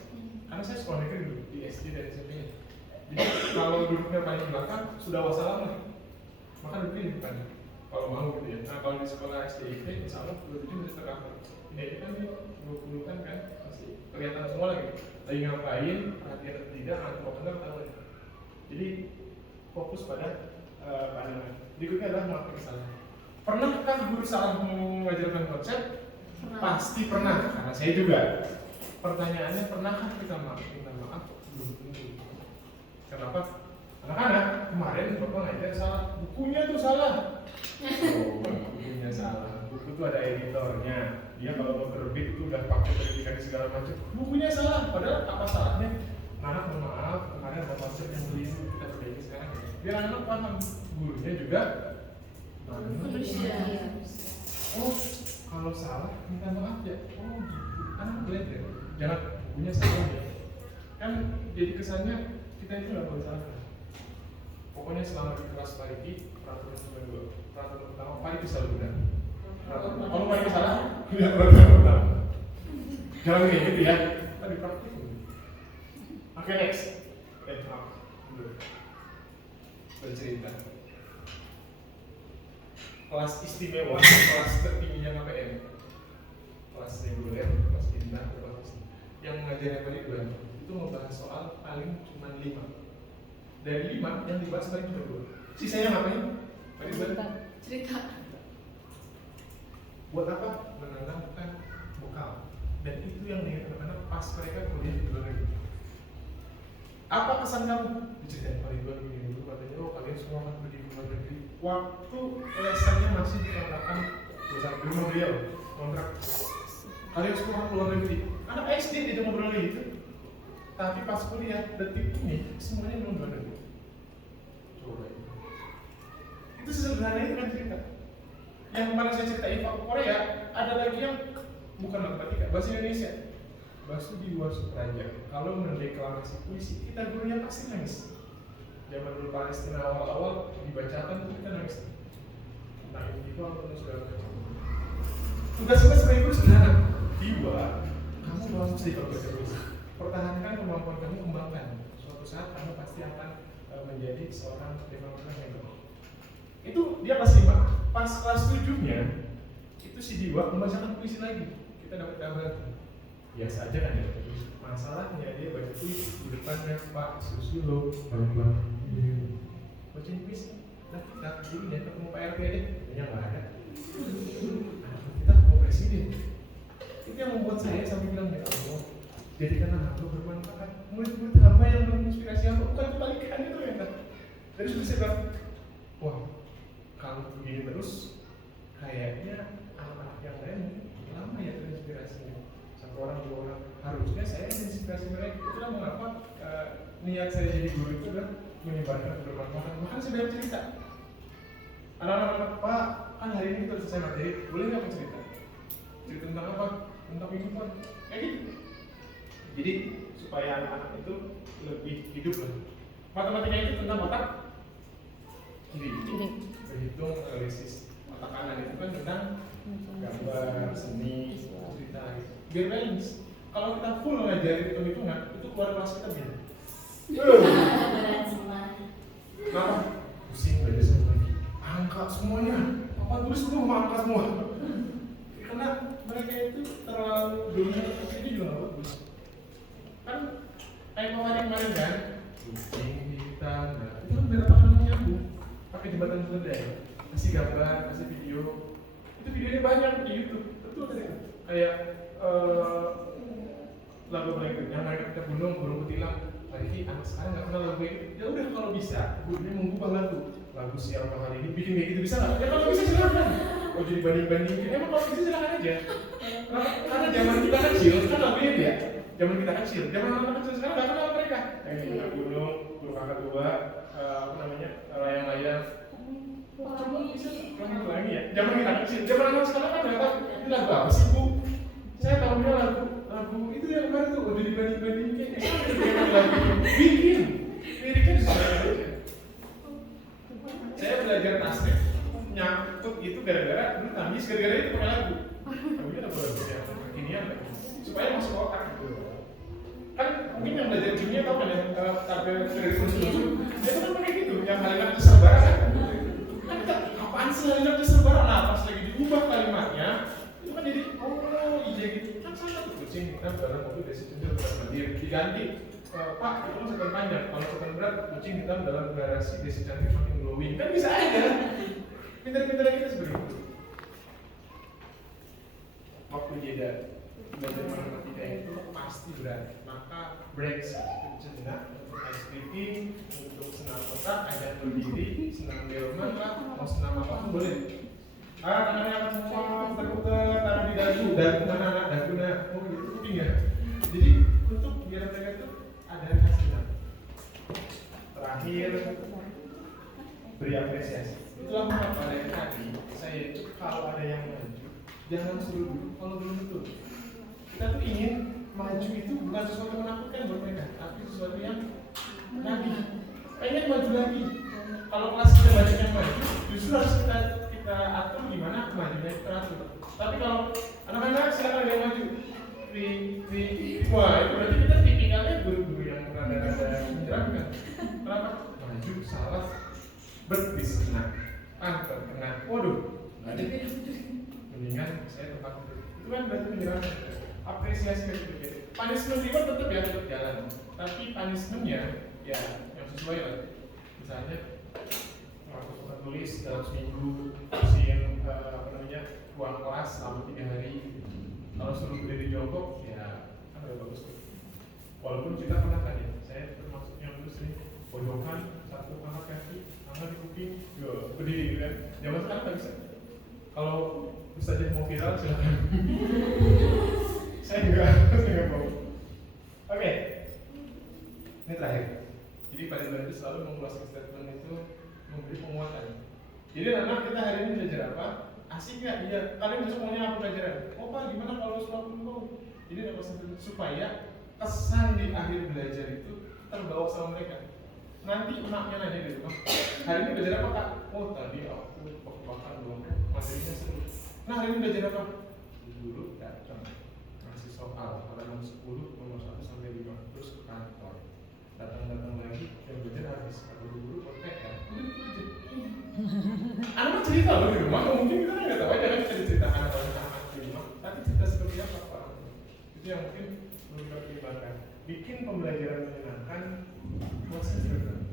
Karena saya sekolah negeri dulu di SD dan SMP. Jadi kalau duduknya paling belakang sudah wassalam lah. Maka duduknya di depan. Kalau mau gitu ya. Nah, kalau di sekolah SD itu insya Allah 27 bisa tercover. Ini kan 20 kan pasti kelihatan semua lagi. Lagi ngapain, perhatian atau tidak, atau benar tahu ya. Jadi fokus pada pandangan. Berikutnya adalah melakukan kesalahan. Pernahkah guru salah mengajarkan konsep? Pernah. Pasti pernah, karena saya juga. Pertanyaannya, pernahkah kita minta maaf? Belum tentu. Kenapa? Anak-anak, kemarin Bapak ngajar salah. Bukunya tuh salah. Oh, bukunya salah. Buku itu ada editornya. Dia kalau mau terbit itu udah pakai verifikasi segala macam. Bukunya salah. Padahal apa salahnya? Anak mohon maaf, kemarin ada konsep yang keliru, kita perbaiki sekarang ya. Biar anak paham. Gurunya juga Manusia. oh, kalau salah minta maaf ya. Oh, gitu. Anak belajar. Jangan bukunya salah ya. Kan jadi kesannya kita itu nggak boleh salah. Pokoknya selama di kelas Pariki, peraturan cuma 2. Peraturan pertama, Pariki selalu benar. Kalau Pariki salah, tidak peraturan pertama. Jangan kayak gitu ya. Kita dipraktik. Oke, next. Maaf. Bercerita. Kelas istimewa, kelas tertingginya KPM. Kelas reguler, kelas indah, kelas yang mengajarnya tadi 2. Itu membahas soal paling cuma 5. Dari 5 yang dibahas paling cuma 2. Sisanya ngapain? Cerita. Buat apa? Menanamkan vokal. Dan itu yang diingat anak-anak pas mereka kuliah di luar negeri. Apa kesan kamu? Diceritain Pak Ridwan begini dulu, katanya, oh kalian semua akan pergi ke luar negeri. Waktu lesannya masih dikatakan bersama di rumah beliau, kontrak. Kalian semua akan ke luar negeri. Anak SD dia ngobrol gitu. Tapi pas kuliah, detik ini semuanya belum luar negeri. Coba itu sesederhana itu kan cerita. Yang kemarin saya cerita Iva ke Korea, ada lagi yang bukan matematika, bahasa Indonesia. Bahasa di luar Supraja. Kalau mendeklarasi puisi, kita gurunya pasti nangis. Zaman dulu Palestina awal-awal dibacakan kita nangis. Nah itu apa segala macam. Tugas kita sebagai guru sederhana. 2, kamu harus jadi baca puisi. Pertahankan kemampuan kamu, kembangkan suatu suatu saat kamu pasti akan menjadi seorang developer yang baik. Itu dia kelas 5. Pas kelas 7-nya itu si Diwa membacakan puisi lagi. Kita dapat kabar biasa aja kan ya. Masalahnya dia baca puisi di depannya Pak Susilo bang bacain puisi. Nah kita jadi dia ketemu Pak RT aja, dia nggak ada. Kita ketemu presiden. Itu yang membuat saya sampai bilang ya Allah, jadikanlah aku bermanfaat. Murid-murid hamba yang menginspirasi aku, bukan kebalikan itu ya kan. Dari situ saya bilang, wah kalau begini terus kayaknya anak-anak yang lain lama ya terinspirasinya. Satu orang, dua orang, harusnya saya menginspirasi mereka. Itulah mengapa niat saya jadi guru itu adalah menyebarkan bermanfaat. Bahkan saya banyak cerita. Anak-anak Pak, kan hari ini kita selesai materi, boleh nggak aku cerita? Cerita tentang apa? Tentang kehidupan. Kayak gitu. Jadi supaya anak-anak itu lebih hidup lah. Matematika itu tentang otak kiri. Berhitung, analisis. Otak kanan itu kan tentang gambar, seni, cerita gitu. Biar balance. Kalau kita full ngajarin hitung-hitungan, itu keluar kelas kita beda. Berat semua. Kenapa? Pusing belajar semua lagi. Angka semuanya. Apa tulis semua angka semua. Karena mereka itu terlalu dominan, jadi juga nggak bagus. Kan kayak kemarin kan, kucing hitam, nah itu kan biar apa nyambung. Pakai jembatan selesai, kasih gambar, kasih video. Itu videonya banyak di YouTube. Betul tadi kayak lagu paling yang mereka kita burung kutilang. Tadi anak sekarang nggak kenal lagu itu. Ya udah kalau bisa, gurunya mengubah lagu siapa hari ini bikin kayak gitu bisa nggak? Ya kalau bisa silakan. Oh jadi banding-bandingin, emang kalau bisa silakan aja. Karena zaman kita kecil kan lagunya ya. Zaman kita kecil, zaman anak kecil sekarang nggak kenal mereka. Kayak kita gunung, kakak tua, layang-layang. Bisa lagi ya. Zaman kita kecil, zaman anak sekarang kan nggak tahu ini lagu apa sih bu? Saya tahunya lagu itu yang kemarin tuh udah dibanding-bandingin kayak lagu bikin liriknya disuruh aja. Saya belajar tasbih nyangkut gitu gara-gara dulu tangis gara-gara itu pakai lagu. Lagunya ada lagunya kekinian lagi supaya masuk otak gitu. Kan mungkin yang belajar kimia tau kan yang tabel dari konsultasi itu kan pakai gitu yang kalimat tersebar kan kita apaan sih kalimat tersebar nah pas lagi diubah kalimatnya itu kan jadi oh iya gitu kan sama tuh kucing hitam dalam mobil desi cenderung mandiri diganti Pak itu kan sekian panjang kalau sekian berat kucing hitam dalam garasi desi cantik makin glowing kan bisa aja pintar-pintar kita seperti itu waktu jeda belajar matematika itu pasti berat maka break sejenak untuk ice skating untuk senam otak ajak berdiri senam delman lah mau senam apapun boleh tangannya akan semua putar-putar taruh di dagu mana dagu mau gitu kuping ya jadi untuk biar mereka itu ada hasilnya terakhir beri apresiasi itulah mengapa dari tadi saya itu kalau ada yang maju jangan suruh dulu kalau belum betul kita tuh ingin maju itu bukan sesuatu yang menakutkan buat mereka tapi sesuatu yang lagi pengen maju lagi kalau kelas kita banyak yang maju justru harus kita atur gimana majunya itu teratur tapi kalau anak-anak silakan yang maju wah itu berarti kita tipikalnya guru-guru yang rada-rada menyeramkan kenapa? Maju salah berdisenang tengah waduh nggak ada mendingan saya tempat itu kan berarti menyeramkan apresiasi gitu gitu. Punishment reward tetap jalan, tapi punishmentnya ya yang sesuai lah. Misalnya waktu tulis dalam seminggu, usin ruang kelas selama 3 hari. Kalau suruh berdiri jongkok, ya kan udah bagus tuh. Walaupun kita pernah kan ya, saya termasuk yang terus nih pojokan satu angkat kaki, angkat di kuping, berdiri gitu kan. Zaman sekarang nggak bisa. Kalau Ustazah mau viral silakan. Saya nggak mau. Oke, ini terakhir. Jadi pada bulan itu selalu meng-closing statement itu memberi penguatan. Jadi anak kita hari ini belajar apa? Asik nggak? Iya. Kalian besok maunya apa pelajaran? Oh Pak, gimana kalau 10 mau? Jadi ada closing supaya kesan di akhir belajar itu terbawa sama mereka. Nanti emaknya nanya di rumah, hari ini belajar apa Kak? Oh tadi aku bakal dong, materinya seru. Nah hari ini belajar apa? Dulu datang ngasih soal halaman 10 nomor 1 sampai 5 terus ke kantor datang bikin pembelajaran menyenangkan buat saya juga.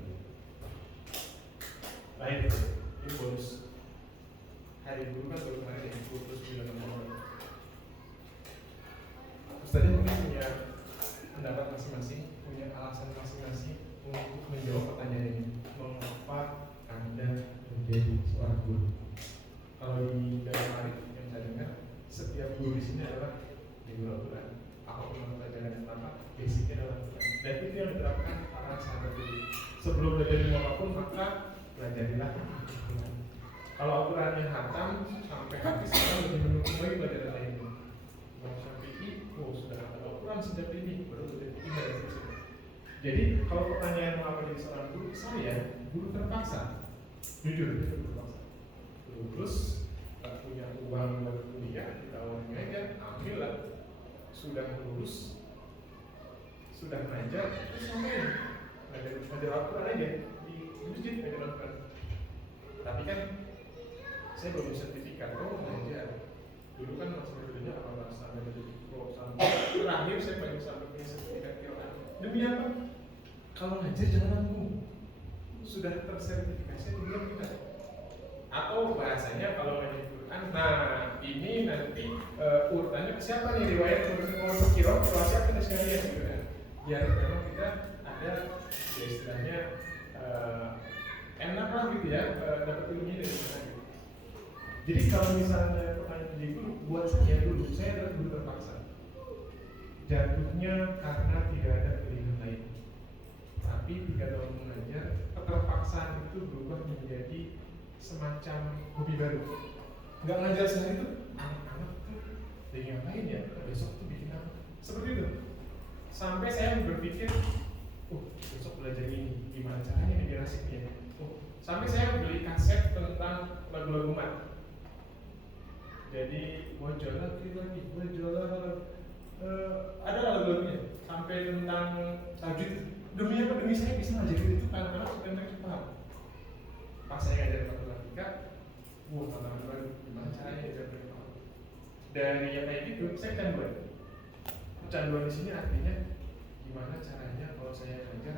Lain ini bonus hari dulu kan baru kemarin ya 29 November. Tadi mungkin punya pendapat masing-masing, punya alasan masing-masing untuk menjawab pertanyaan ini. Mengapa Anda menjadi seorang guru? Kalau di dalam hari yang saya dengar, setiap guru di sini adalah guru Al-Quran. Apapun yang pelajaran apa, basicnya adalah Al-Quran. Dan itu yang diterapkan para sahabat dulu. Sebelum belajar ilmu apapun, maka pelajarilah Al-Quran. Kalau Al-Qurannya hatam sampai habis, sekarang lebih mendukung lagi pelajaran lain. Mau sampai oh sudah ada Al-Quran sejak ini, baru sudah tinggal dari situ. Jadi kalau pertanyaan mengapa jadi seorang guru, saya guru terpaksa. Jujur, guru terpaksa. Terus tak punya uang buat kuliah, ditawarin aja, ambil lah. Sudah lulus, sudah ngajar, terus ngapain? Ngajar Al-Quran aja di masjid, ngajar Al-Quran. Tapi kan saya belum sertifikat, ngajar. Dulu kan masih bedanya apa sampai jadi pro sampai terakhir saya banyak sampai punya sertifikat Quran. Demi apa? Kalau ngajar jangan nanggung. Sudah tersertifikasi dulu kita. Atau bahasanya kalau ngajar Quran, nah ini nanti urutannya ke siapa nih riwayat mau kira siapa nih sekalian gitu kan? Biar memang kita ada ya istilahnya enak lah gitu ya dapat ilmunya dari sana gitu. Jadi kalau misalnya pertanyaan jadi guru, buat saya dulu, saya adalah guru terpaksa. Jatuhnya karena tidak ada pilihan lain. Tapi 3 tahun mengajar, keterpaksaan itu berubah menjadi semacam hobi baru. Nggak ngajar sehari itu, anak-anak tuh lagi ngapain ya? Besok tuh bikin apa? Seperti itu. Sampai saya berpikir, besok belajar ini, gimana caranya nih biar asik ya? Sampai saya beli kaset tentang lagu-lagu mat. Jadi wajolah lagi, wajolah ada lagu-lagunya sampai tentang tajwid. Demi apa? Demi saya bisa ngajarin itu karena supaya mereka paham. Pas saya ngajar matematika, tantangan baru gimana caranya ngajar mereka paham. Dari yang kayak gitu, saya kecanduan. Kecanduan di sini artinya gimana caranya kalau saya ngajar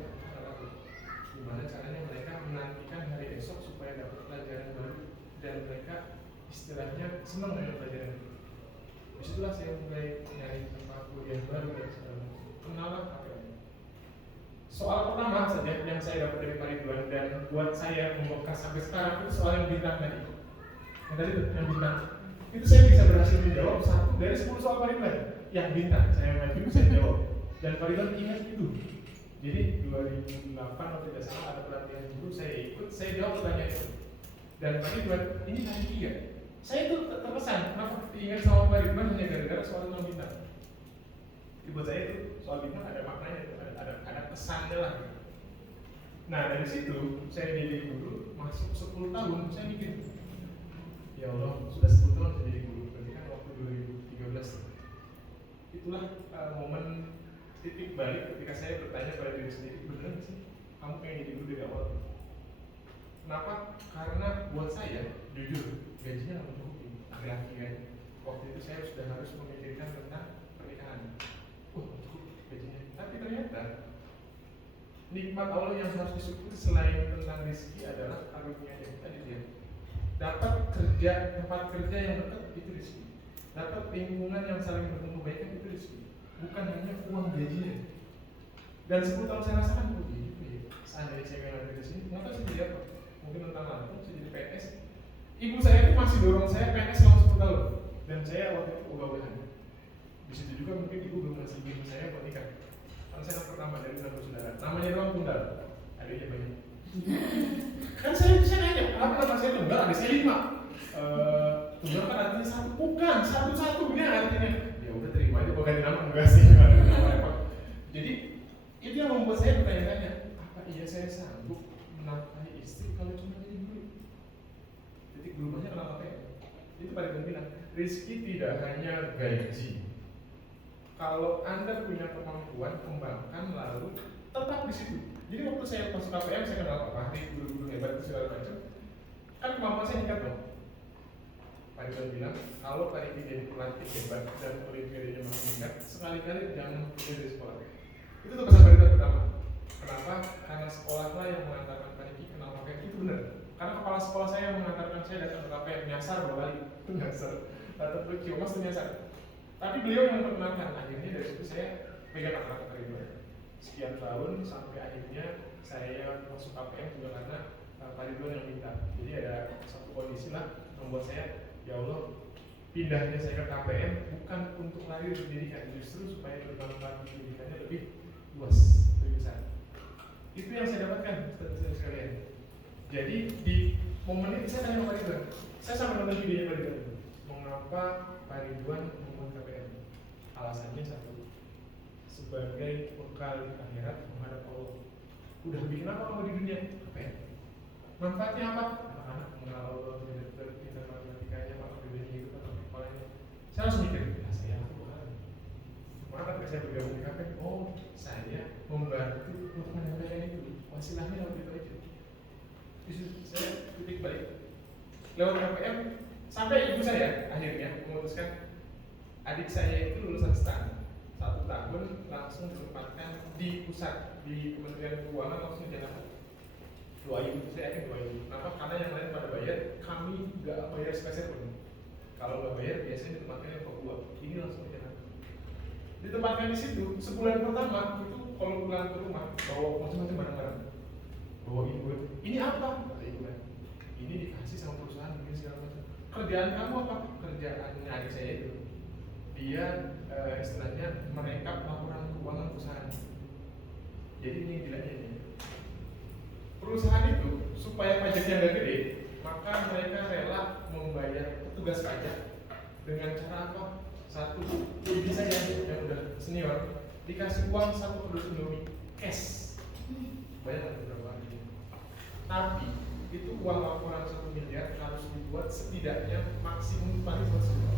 gimana caranya mereka menantikan hari esok supaya dapat pelajaran baru dan mereka istilahnya senang dengan pelajaran itu. Disitulah saya mulai nyari tempat kuliah baru dan segala macam. Kenalan apa ini? Soal pertama saja yang saya dapat dari Pak Ridwan dan buat saya membekas sampai sekarang itu soal yang bintang tadi. Yang tadi tuh yang bintang. Itu saya bisa berhasil menjawab 1 dari 10 soal Pak Ridwan. Yang bintang saya maju saya jawab. Dan Pak Ridwan ingat itu. Jadi 2008 kalau tidak salah ada pelatihan dulu saya ikut, saya jawab pertanyaan itu. Dan Pak Ridwan ini tadi 3. Saya tuh terkesan, kenapa ingat sama Pak Ridwan hanya gara-gara soal tentang bintang. Buat saya itu soal bintang ada maknanya, ada pesannya lah. Nah dari situ saya jadi guru, masuk 10 tahun saya mikir, ya Allah sudah 10 tahun saya jadi guru, berarti kan waktu 2013. Itulah momen titik balik ketika saya bertanya pada diri sendiri, beneran sih kamu pengen jadi guru dari awal? Kenapa? Karena buat saya, jujur, gajinya nggak mencukupi. Laki-laki kan, waktu itu saya sudah harus memikirkan tentang pernikahan. Cukup gajinya. Tapi ternyata nikmat Allah yang harus disyukuri selain tentang rezeki adalah karunia yang tadi dia. Dapat kerja, tempat kerja yang dekat itu rezeki. Dapat lingkungan yang saling bertemu kebaikan itu rezeki. Bukan hanya uang gajinya. Dan 10 tahun saya rasakan begitu. Seandainya saya nggak ada di sini, nggak tahu saya jadi apa. Mungkin tentang langsung saya jadi PNS. Ibu saya itu masih dorong saya PNS selama 10 tahun. Dan saya waktu itu ugal-ugalan. Di situ juga mungkin ibu belum ngasih izin saya buat nikah. Karena saya anak pertama dari 6 bersaudara. Namanya doang tunggal. Adiknya banyak. Kan saya nanya, apa nama saya tunggal? Adik saya 5. Tunggal kan artinya 1. Bukan, 1-1 ini artinya. Ya udah terima aja, bukan nama enggak sih. Jadi itu yang membuat saya bertanya-tanya, apa iya saya sanggup menafkahi istri kalau cuma jadi guru? Titik berubahnya kenapa kayak itu pada bilang, rezeki tidak hanya gaji. Kalau Anda punya kemampuan, kembangkan lalu tetap di situ. Jadi waktu saya masuk KPM, saya kenal Pak Fahri, guru-guru hebat itu segala macam. Kan kemampuan saya meningkat dong. Pak Ridwan bilang, kalau Pak Riki jadi pelatih hebat dan olimpiadanya masih meningkat, sekali-kali jangan kuliah di sekolah. Itu Mas ternyata. Tapi beliau yang memperkenalkan. Akhirnya dari situ saya pegang anak-anak Ridwan. Sekian tahun sampai akhirnya saya masuk KPM juga karena Pak Ridwan yang minta. Jadi ada satu kondisi lah membuat saya, ya Allah, pindahnya saya ke KPM bukan untuk lari dari pendidikan, justru supaya bermanfaat pendidikannya lebih luas, lebih besar. Itu yang saya dapatkan, saudara sekalian. Jadi di momen itu saya tanya Pak Ridwan, saya sampai nonton videonya Pak Ridwan, mengapa Pak Ridwan membuat KPM? Alasannya satu, sebagai bekal di akhirat menghadap Allah. Udah bikin apa kamu di dunia? KPM. Manfaatnya apa? Anak-anak mengenal Allah, pintar matematikanya, maka bedanya itu kan kepalanya. Saya langsung mikir, ya saya aku bukan. Maka ketika saya bergabung di KPM, oh saya membantu untuk menyampaikan itu. Wasilahnya lewat itu aja. Justru saya titik balik lewat KPM sampai ibu saya akhirnya memutuskan adik saya itu lulusan STAN 1 tahun langsung ditempatkan di pusat di Kementerian Keuangan langsung di Jakarta. Doain, saya yakin doain. Kenapa? Karena yang lain pada bayar, kami nggak bayar spesial pun. Kalau nggak bayar biasanya ditempatkan di Papua. Ini langsung di Jakarta. Ditempatkan di situ sebulan pertama itu kalau pulang ke rumah bawa macam-macam barang-barang. Bawa ibu, ini apa? Kata ibu kan. Ini dikasih sama perusahaan begini segala macam. Kerjaan kamu apa? Kerjaannya adik saya itu. Dia istilahnya merekap laporan keuangan perusahaan. Jadi ini gilanya ini. Perusahaan itu supaya pajaknya nggak gede, maka mereka rela membayar petugas pajak dengan cara apa? Satu, bibi saya yang udah senior dikasih uang 1 kardus Indomie cash. Bayar berapa hari? Tapi itu uang laporan 1 miliar harus dibuat setidaknya maksimum paling 100 juta.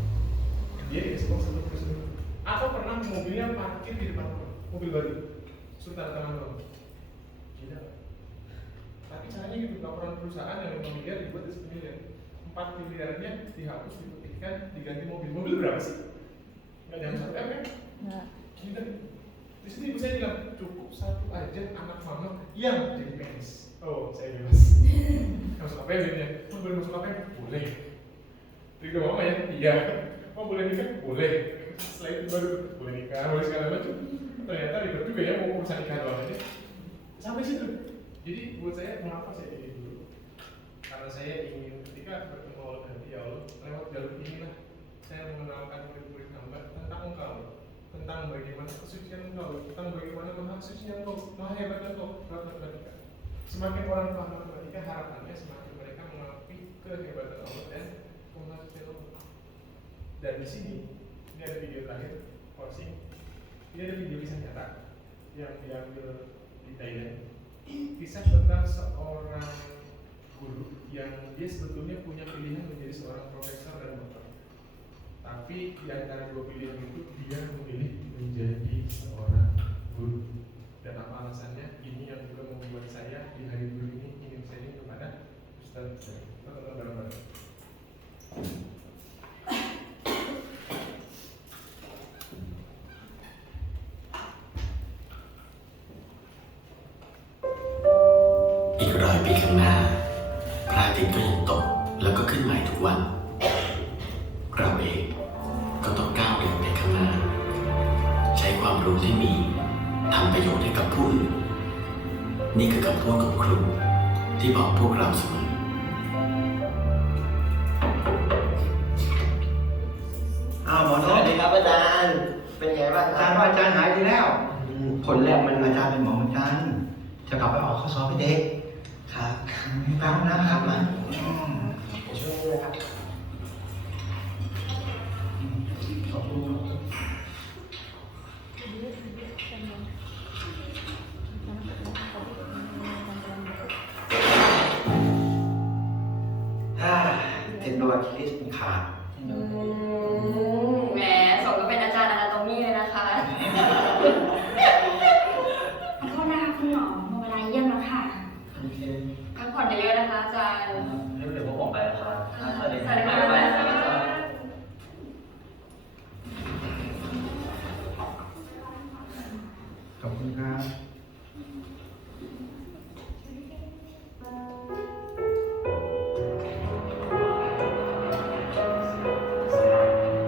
Dia dikasih uang 1 kardus Indomie. Atau pernah mobilnya parkir di depan rumah, mobil baru, suruh tanda tangan dong. Gila. Tapi caranya gitu, laporan perusahaan yang 5 miliar dibuat di 1 miliar. 4 miliarnya dihapus, diputihkan, diganti mobil. Mobil berapa sih? Nggak nyampe 1 M kan? Nggak. Gila. Di sini ibu saya bilang, cukup 1 aja anak mama yang jadi PNS. Oh, saya bebas. Masuk apa ya? Oh, boleh masuk apa ya? Boleh. Ridho mama ya? Iya. Oh, boleh nikah? Boleh. Setelah itu baru boleh nikah, boleh segala macam. Ternyata ribet juga ya mau urusan nikah doang aja. Sampai situ. Jadi buat saya mengapa saya ini dulu? Karena saya ingin ketika bertemu Allah nanti, ya Allah, lewat jalur inilah saya mengenalkan murid-murid hamba tentang Engkau, tentang bagaimana kesucian Engkau, tentang bagaimana maha sucinya Engkau, maha hebatnya Engkau lewat matematika. Semakin orang paham matematika, harapannya semakin mereka mengakui kehebatan Allah dan kemahasucian Allah. Dan di sini ini ada video terakhir, closing. Ini ada video kisah nyata yang diambil di Thailand. Kisah tentang seorang guru yang dia sebetulnya punya pilihan menjadi seorang profesor dan dokter. Tapi di antara 2 pilihan itu dia memilih menjadi seorang guru. Dan apa alasannya? Ini yang juga membuat saya di hari guru ini ingin sharing kepada Ustaz. Kita tonton bareng-bareng.อีก100 ปีข้างหน้าพระอาทิตย์ก็ยังตกแล้วก็ขึ้นใหม่ทุกวันเราเองก็ต้องก้าวเดินไปข้างหน้าใช้ความรู้ที่มีทำประโยชน์ให้กับผู้อื่นนี่คือคำพูดของครูที่บอกพวกเราเสมอ หมอน สวัสดีครับอาจารย์ เป็นไงบ้าง อา ค จา รั ร บ ย์ว่าอาจารย์หายดีแล้ว ผลแรกมันอาจารย์เป็นหมอเหมือนกัน จะกลับไปออกข้อสอบให้เด็ก ครับ ไม่ฟังนะครับมัน เดี๋ยวช่วยด้วยนะครับ ขอบคุณ เห็นตัวคิสมันขาด แหมสมก็เป็นอาจารย์อนาโตมีเลยนะคะ ขอโทษนะคะคุณหมอหมดเวลาเยี่ยมแล้วค่ะ โอเค พักผ่อนเยอะๆนะคะอาจารย์ เดี๋ยวผมออกไปนะครับ สวัสดีค่ะบ๊ายบายค่ะ ขอบคุณครับ ค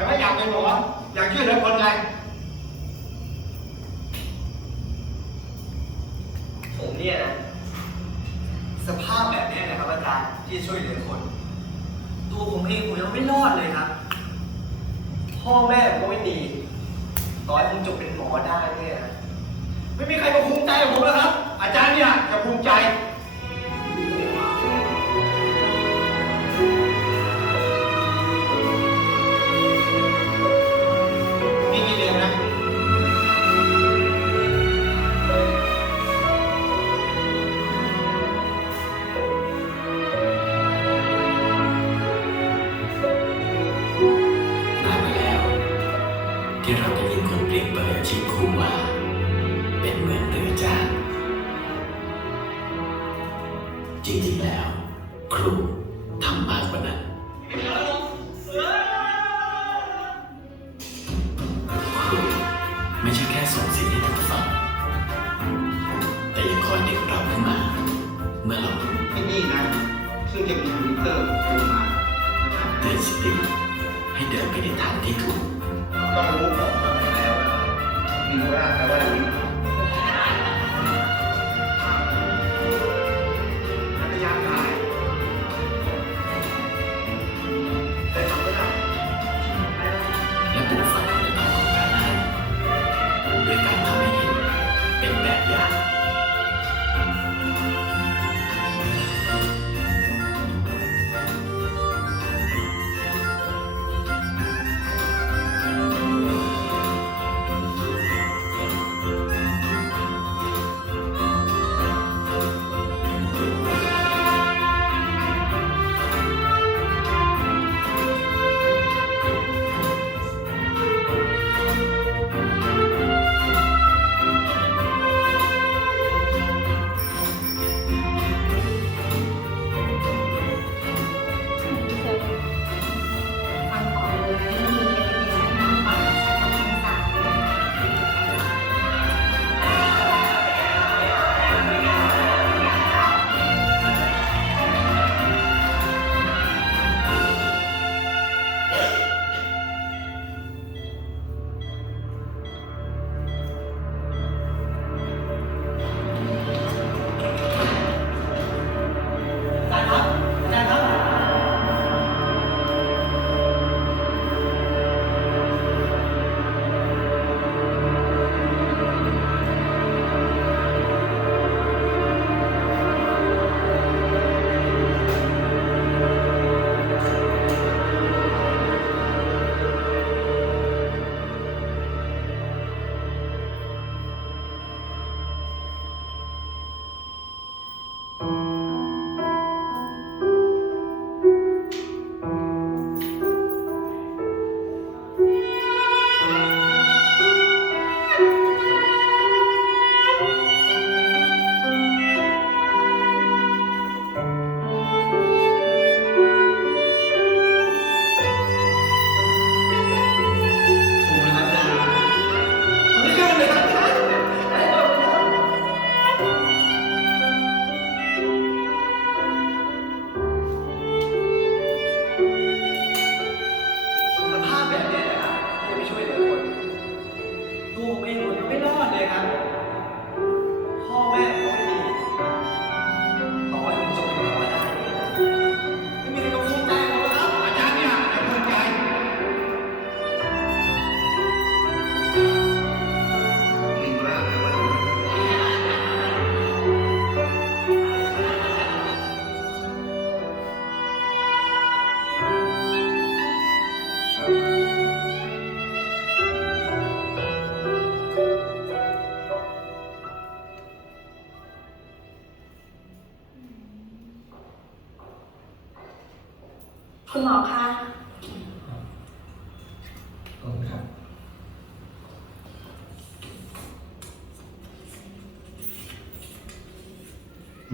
รว่าอยากเป็นหมออยากช่วยเหลือคนไง ผมเนี่ยนะ สภาพแบบเนี้ยนะครับอาจารย์ที่จะช่วยเหลือคน ตัวผมเองผมยังไม่รอดเลยครับ พ่อแม่ผมก็ไม่มีต่อให้ผมจบเป็นหมอได้เนี่ย ไม่มีใครมาภูมิใจกับผมแล้วครับ อาจารย์เนี่ยจะภูมิใจนี่กี่เดือนนะ นานมาแล้ว ที่เราได้ยินคนเปรียบเปรยอาชีพครูว่า เป็นเหมือนเรือจ้าง จริงๆแล้ว ครูทำมากกว่านั้น ครูไม่ใช่แค่ส่งเสียงให้ท่านฟัง แต่ยังคอยดึงเราขึ้นมา เมื่อเรา ที่นี่นะ ซึ่งจะมีคอมพิวเตอร์โทรมานะครับ เตือนสติให้เดินไปในทางที่ถูก ต้องรู้ก่อนว่าเป็นแล้วอะไรมีว่าแปลว่าอะไรพยายามถ่ายแต่ทำไม่ได้ และปลูกฝังคุณภาพของการให้ด้วยการทำให้เห็นเป็นแบบอย่าง ฟังต่อเลยไม่มีแอปพลิเคชันนั่งฟังใช้ของภาษา อาจารย์ครับอาจารย์ครับ ถูกนะครับอาจารย์ผมไม่เชื่อเลยครับอาจารย์สภาพแบบเนี้ยนะครับที่จะไปช่วยเหลือคน ตัวผมเองผมยังไม่รอดเลยครับ พ่อแม่ผมก็ไม่มีต่อให้ผมจบเป็นหมอได้ไม่มีใครก็ภูมิใจผมแล้วครับ อาจารย์เนี่ยจะภูมิใจลิงล่าแปลว่า คุณหมอคะ ครับ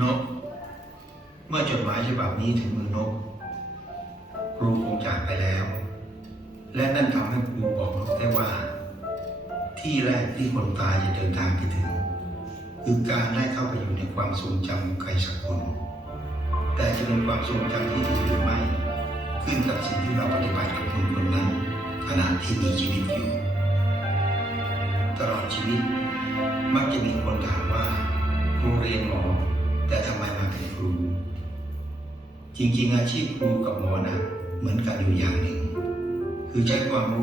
นก เมื่อจดหมายฉบับนี้ถึงมือนก ครูคงจากไปแล้ว และนั่นทำให้ครูบอกนกได้ว่า ที่แรกที่คนตายจะเดินทางไปถึง คือการได้เข้าไปอยู่ในความทรงจำของใครสักคน แต่จะเป็นความทรงจำที่ดีหรือไม่ ขึ้นกับสิ่งที่เราปฏิบัติกับคนคนนั้น ขณะที่มีชีวิตอยู่ ตลอดชีวิตมักจะมีคนถามว่าครูเรียนหมอแต่ทำไมมาเป็นครู จริงๆอาชีพครูกับหมอนะเหมือนกันอยู่อย่างหนึ่ง คือใช้ความรู้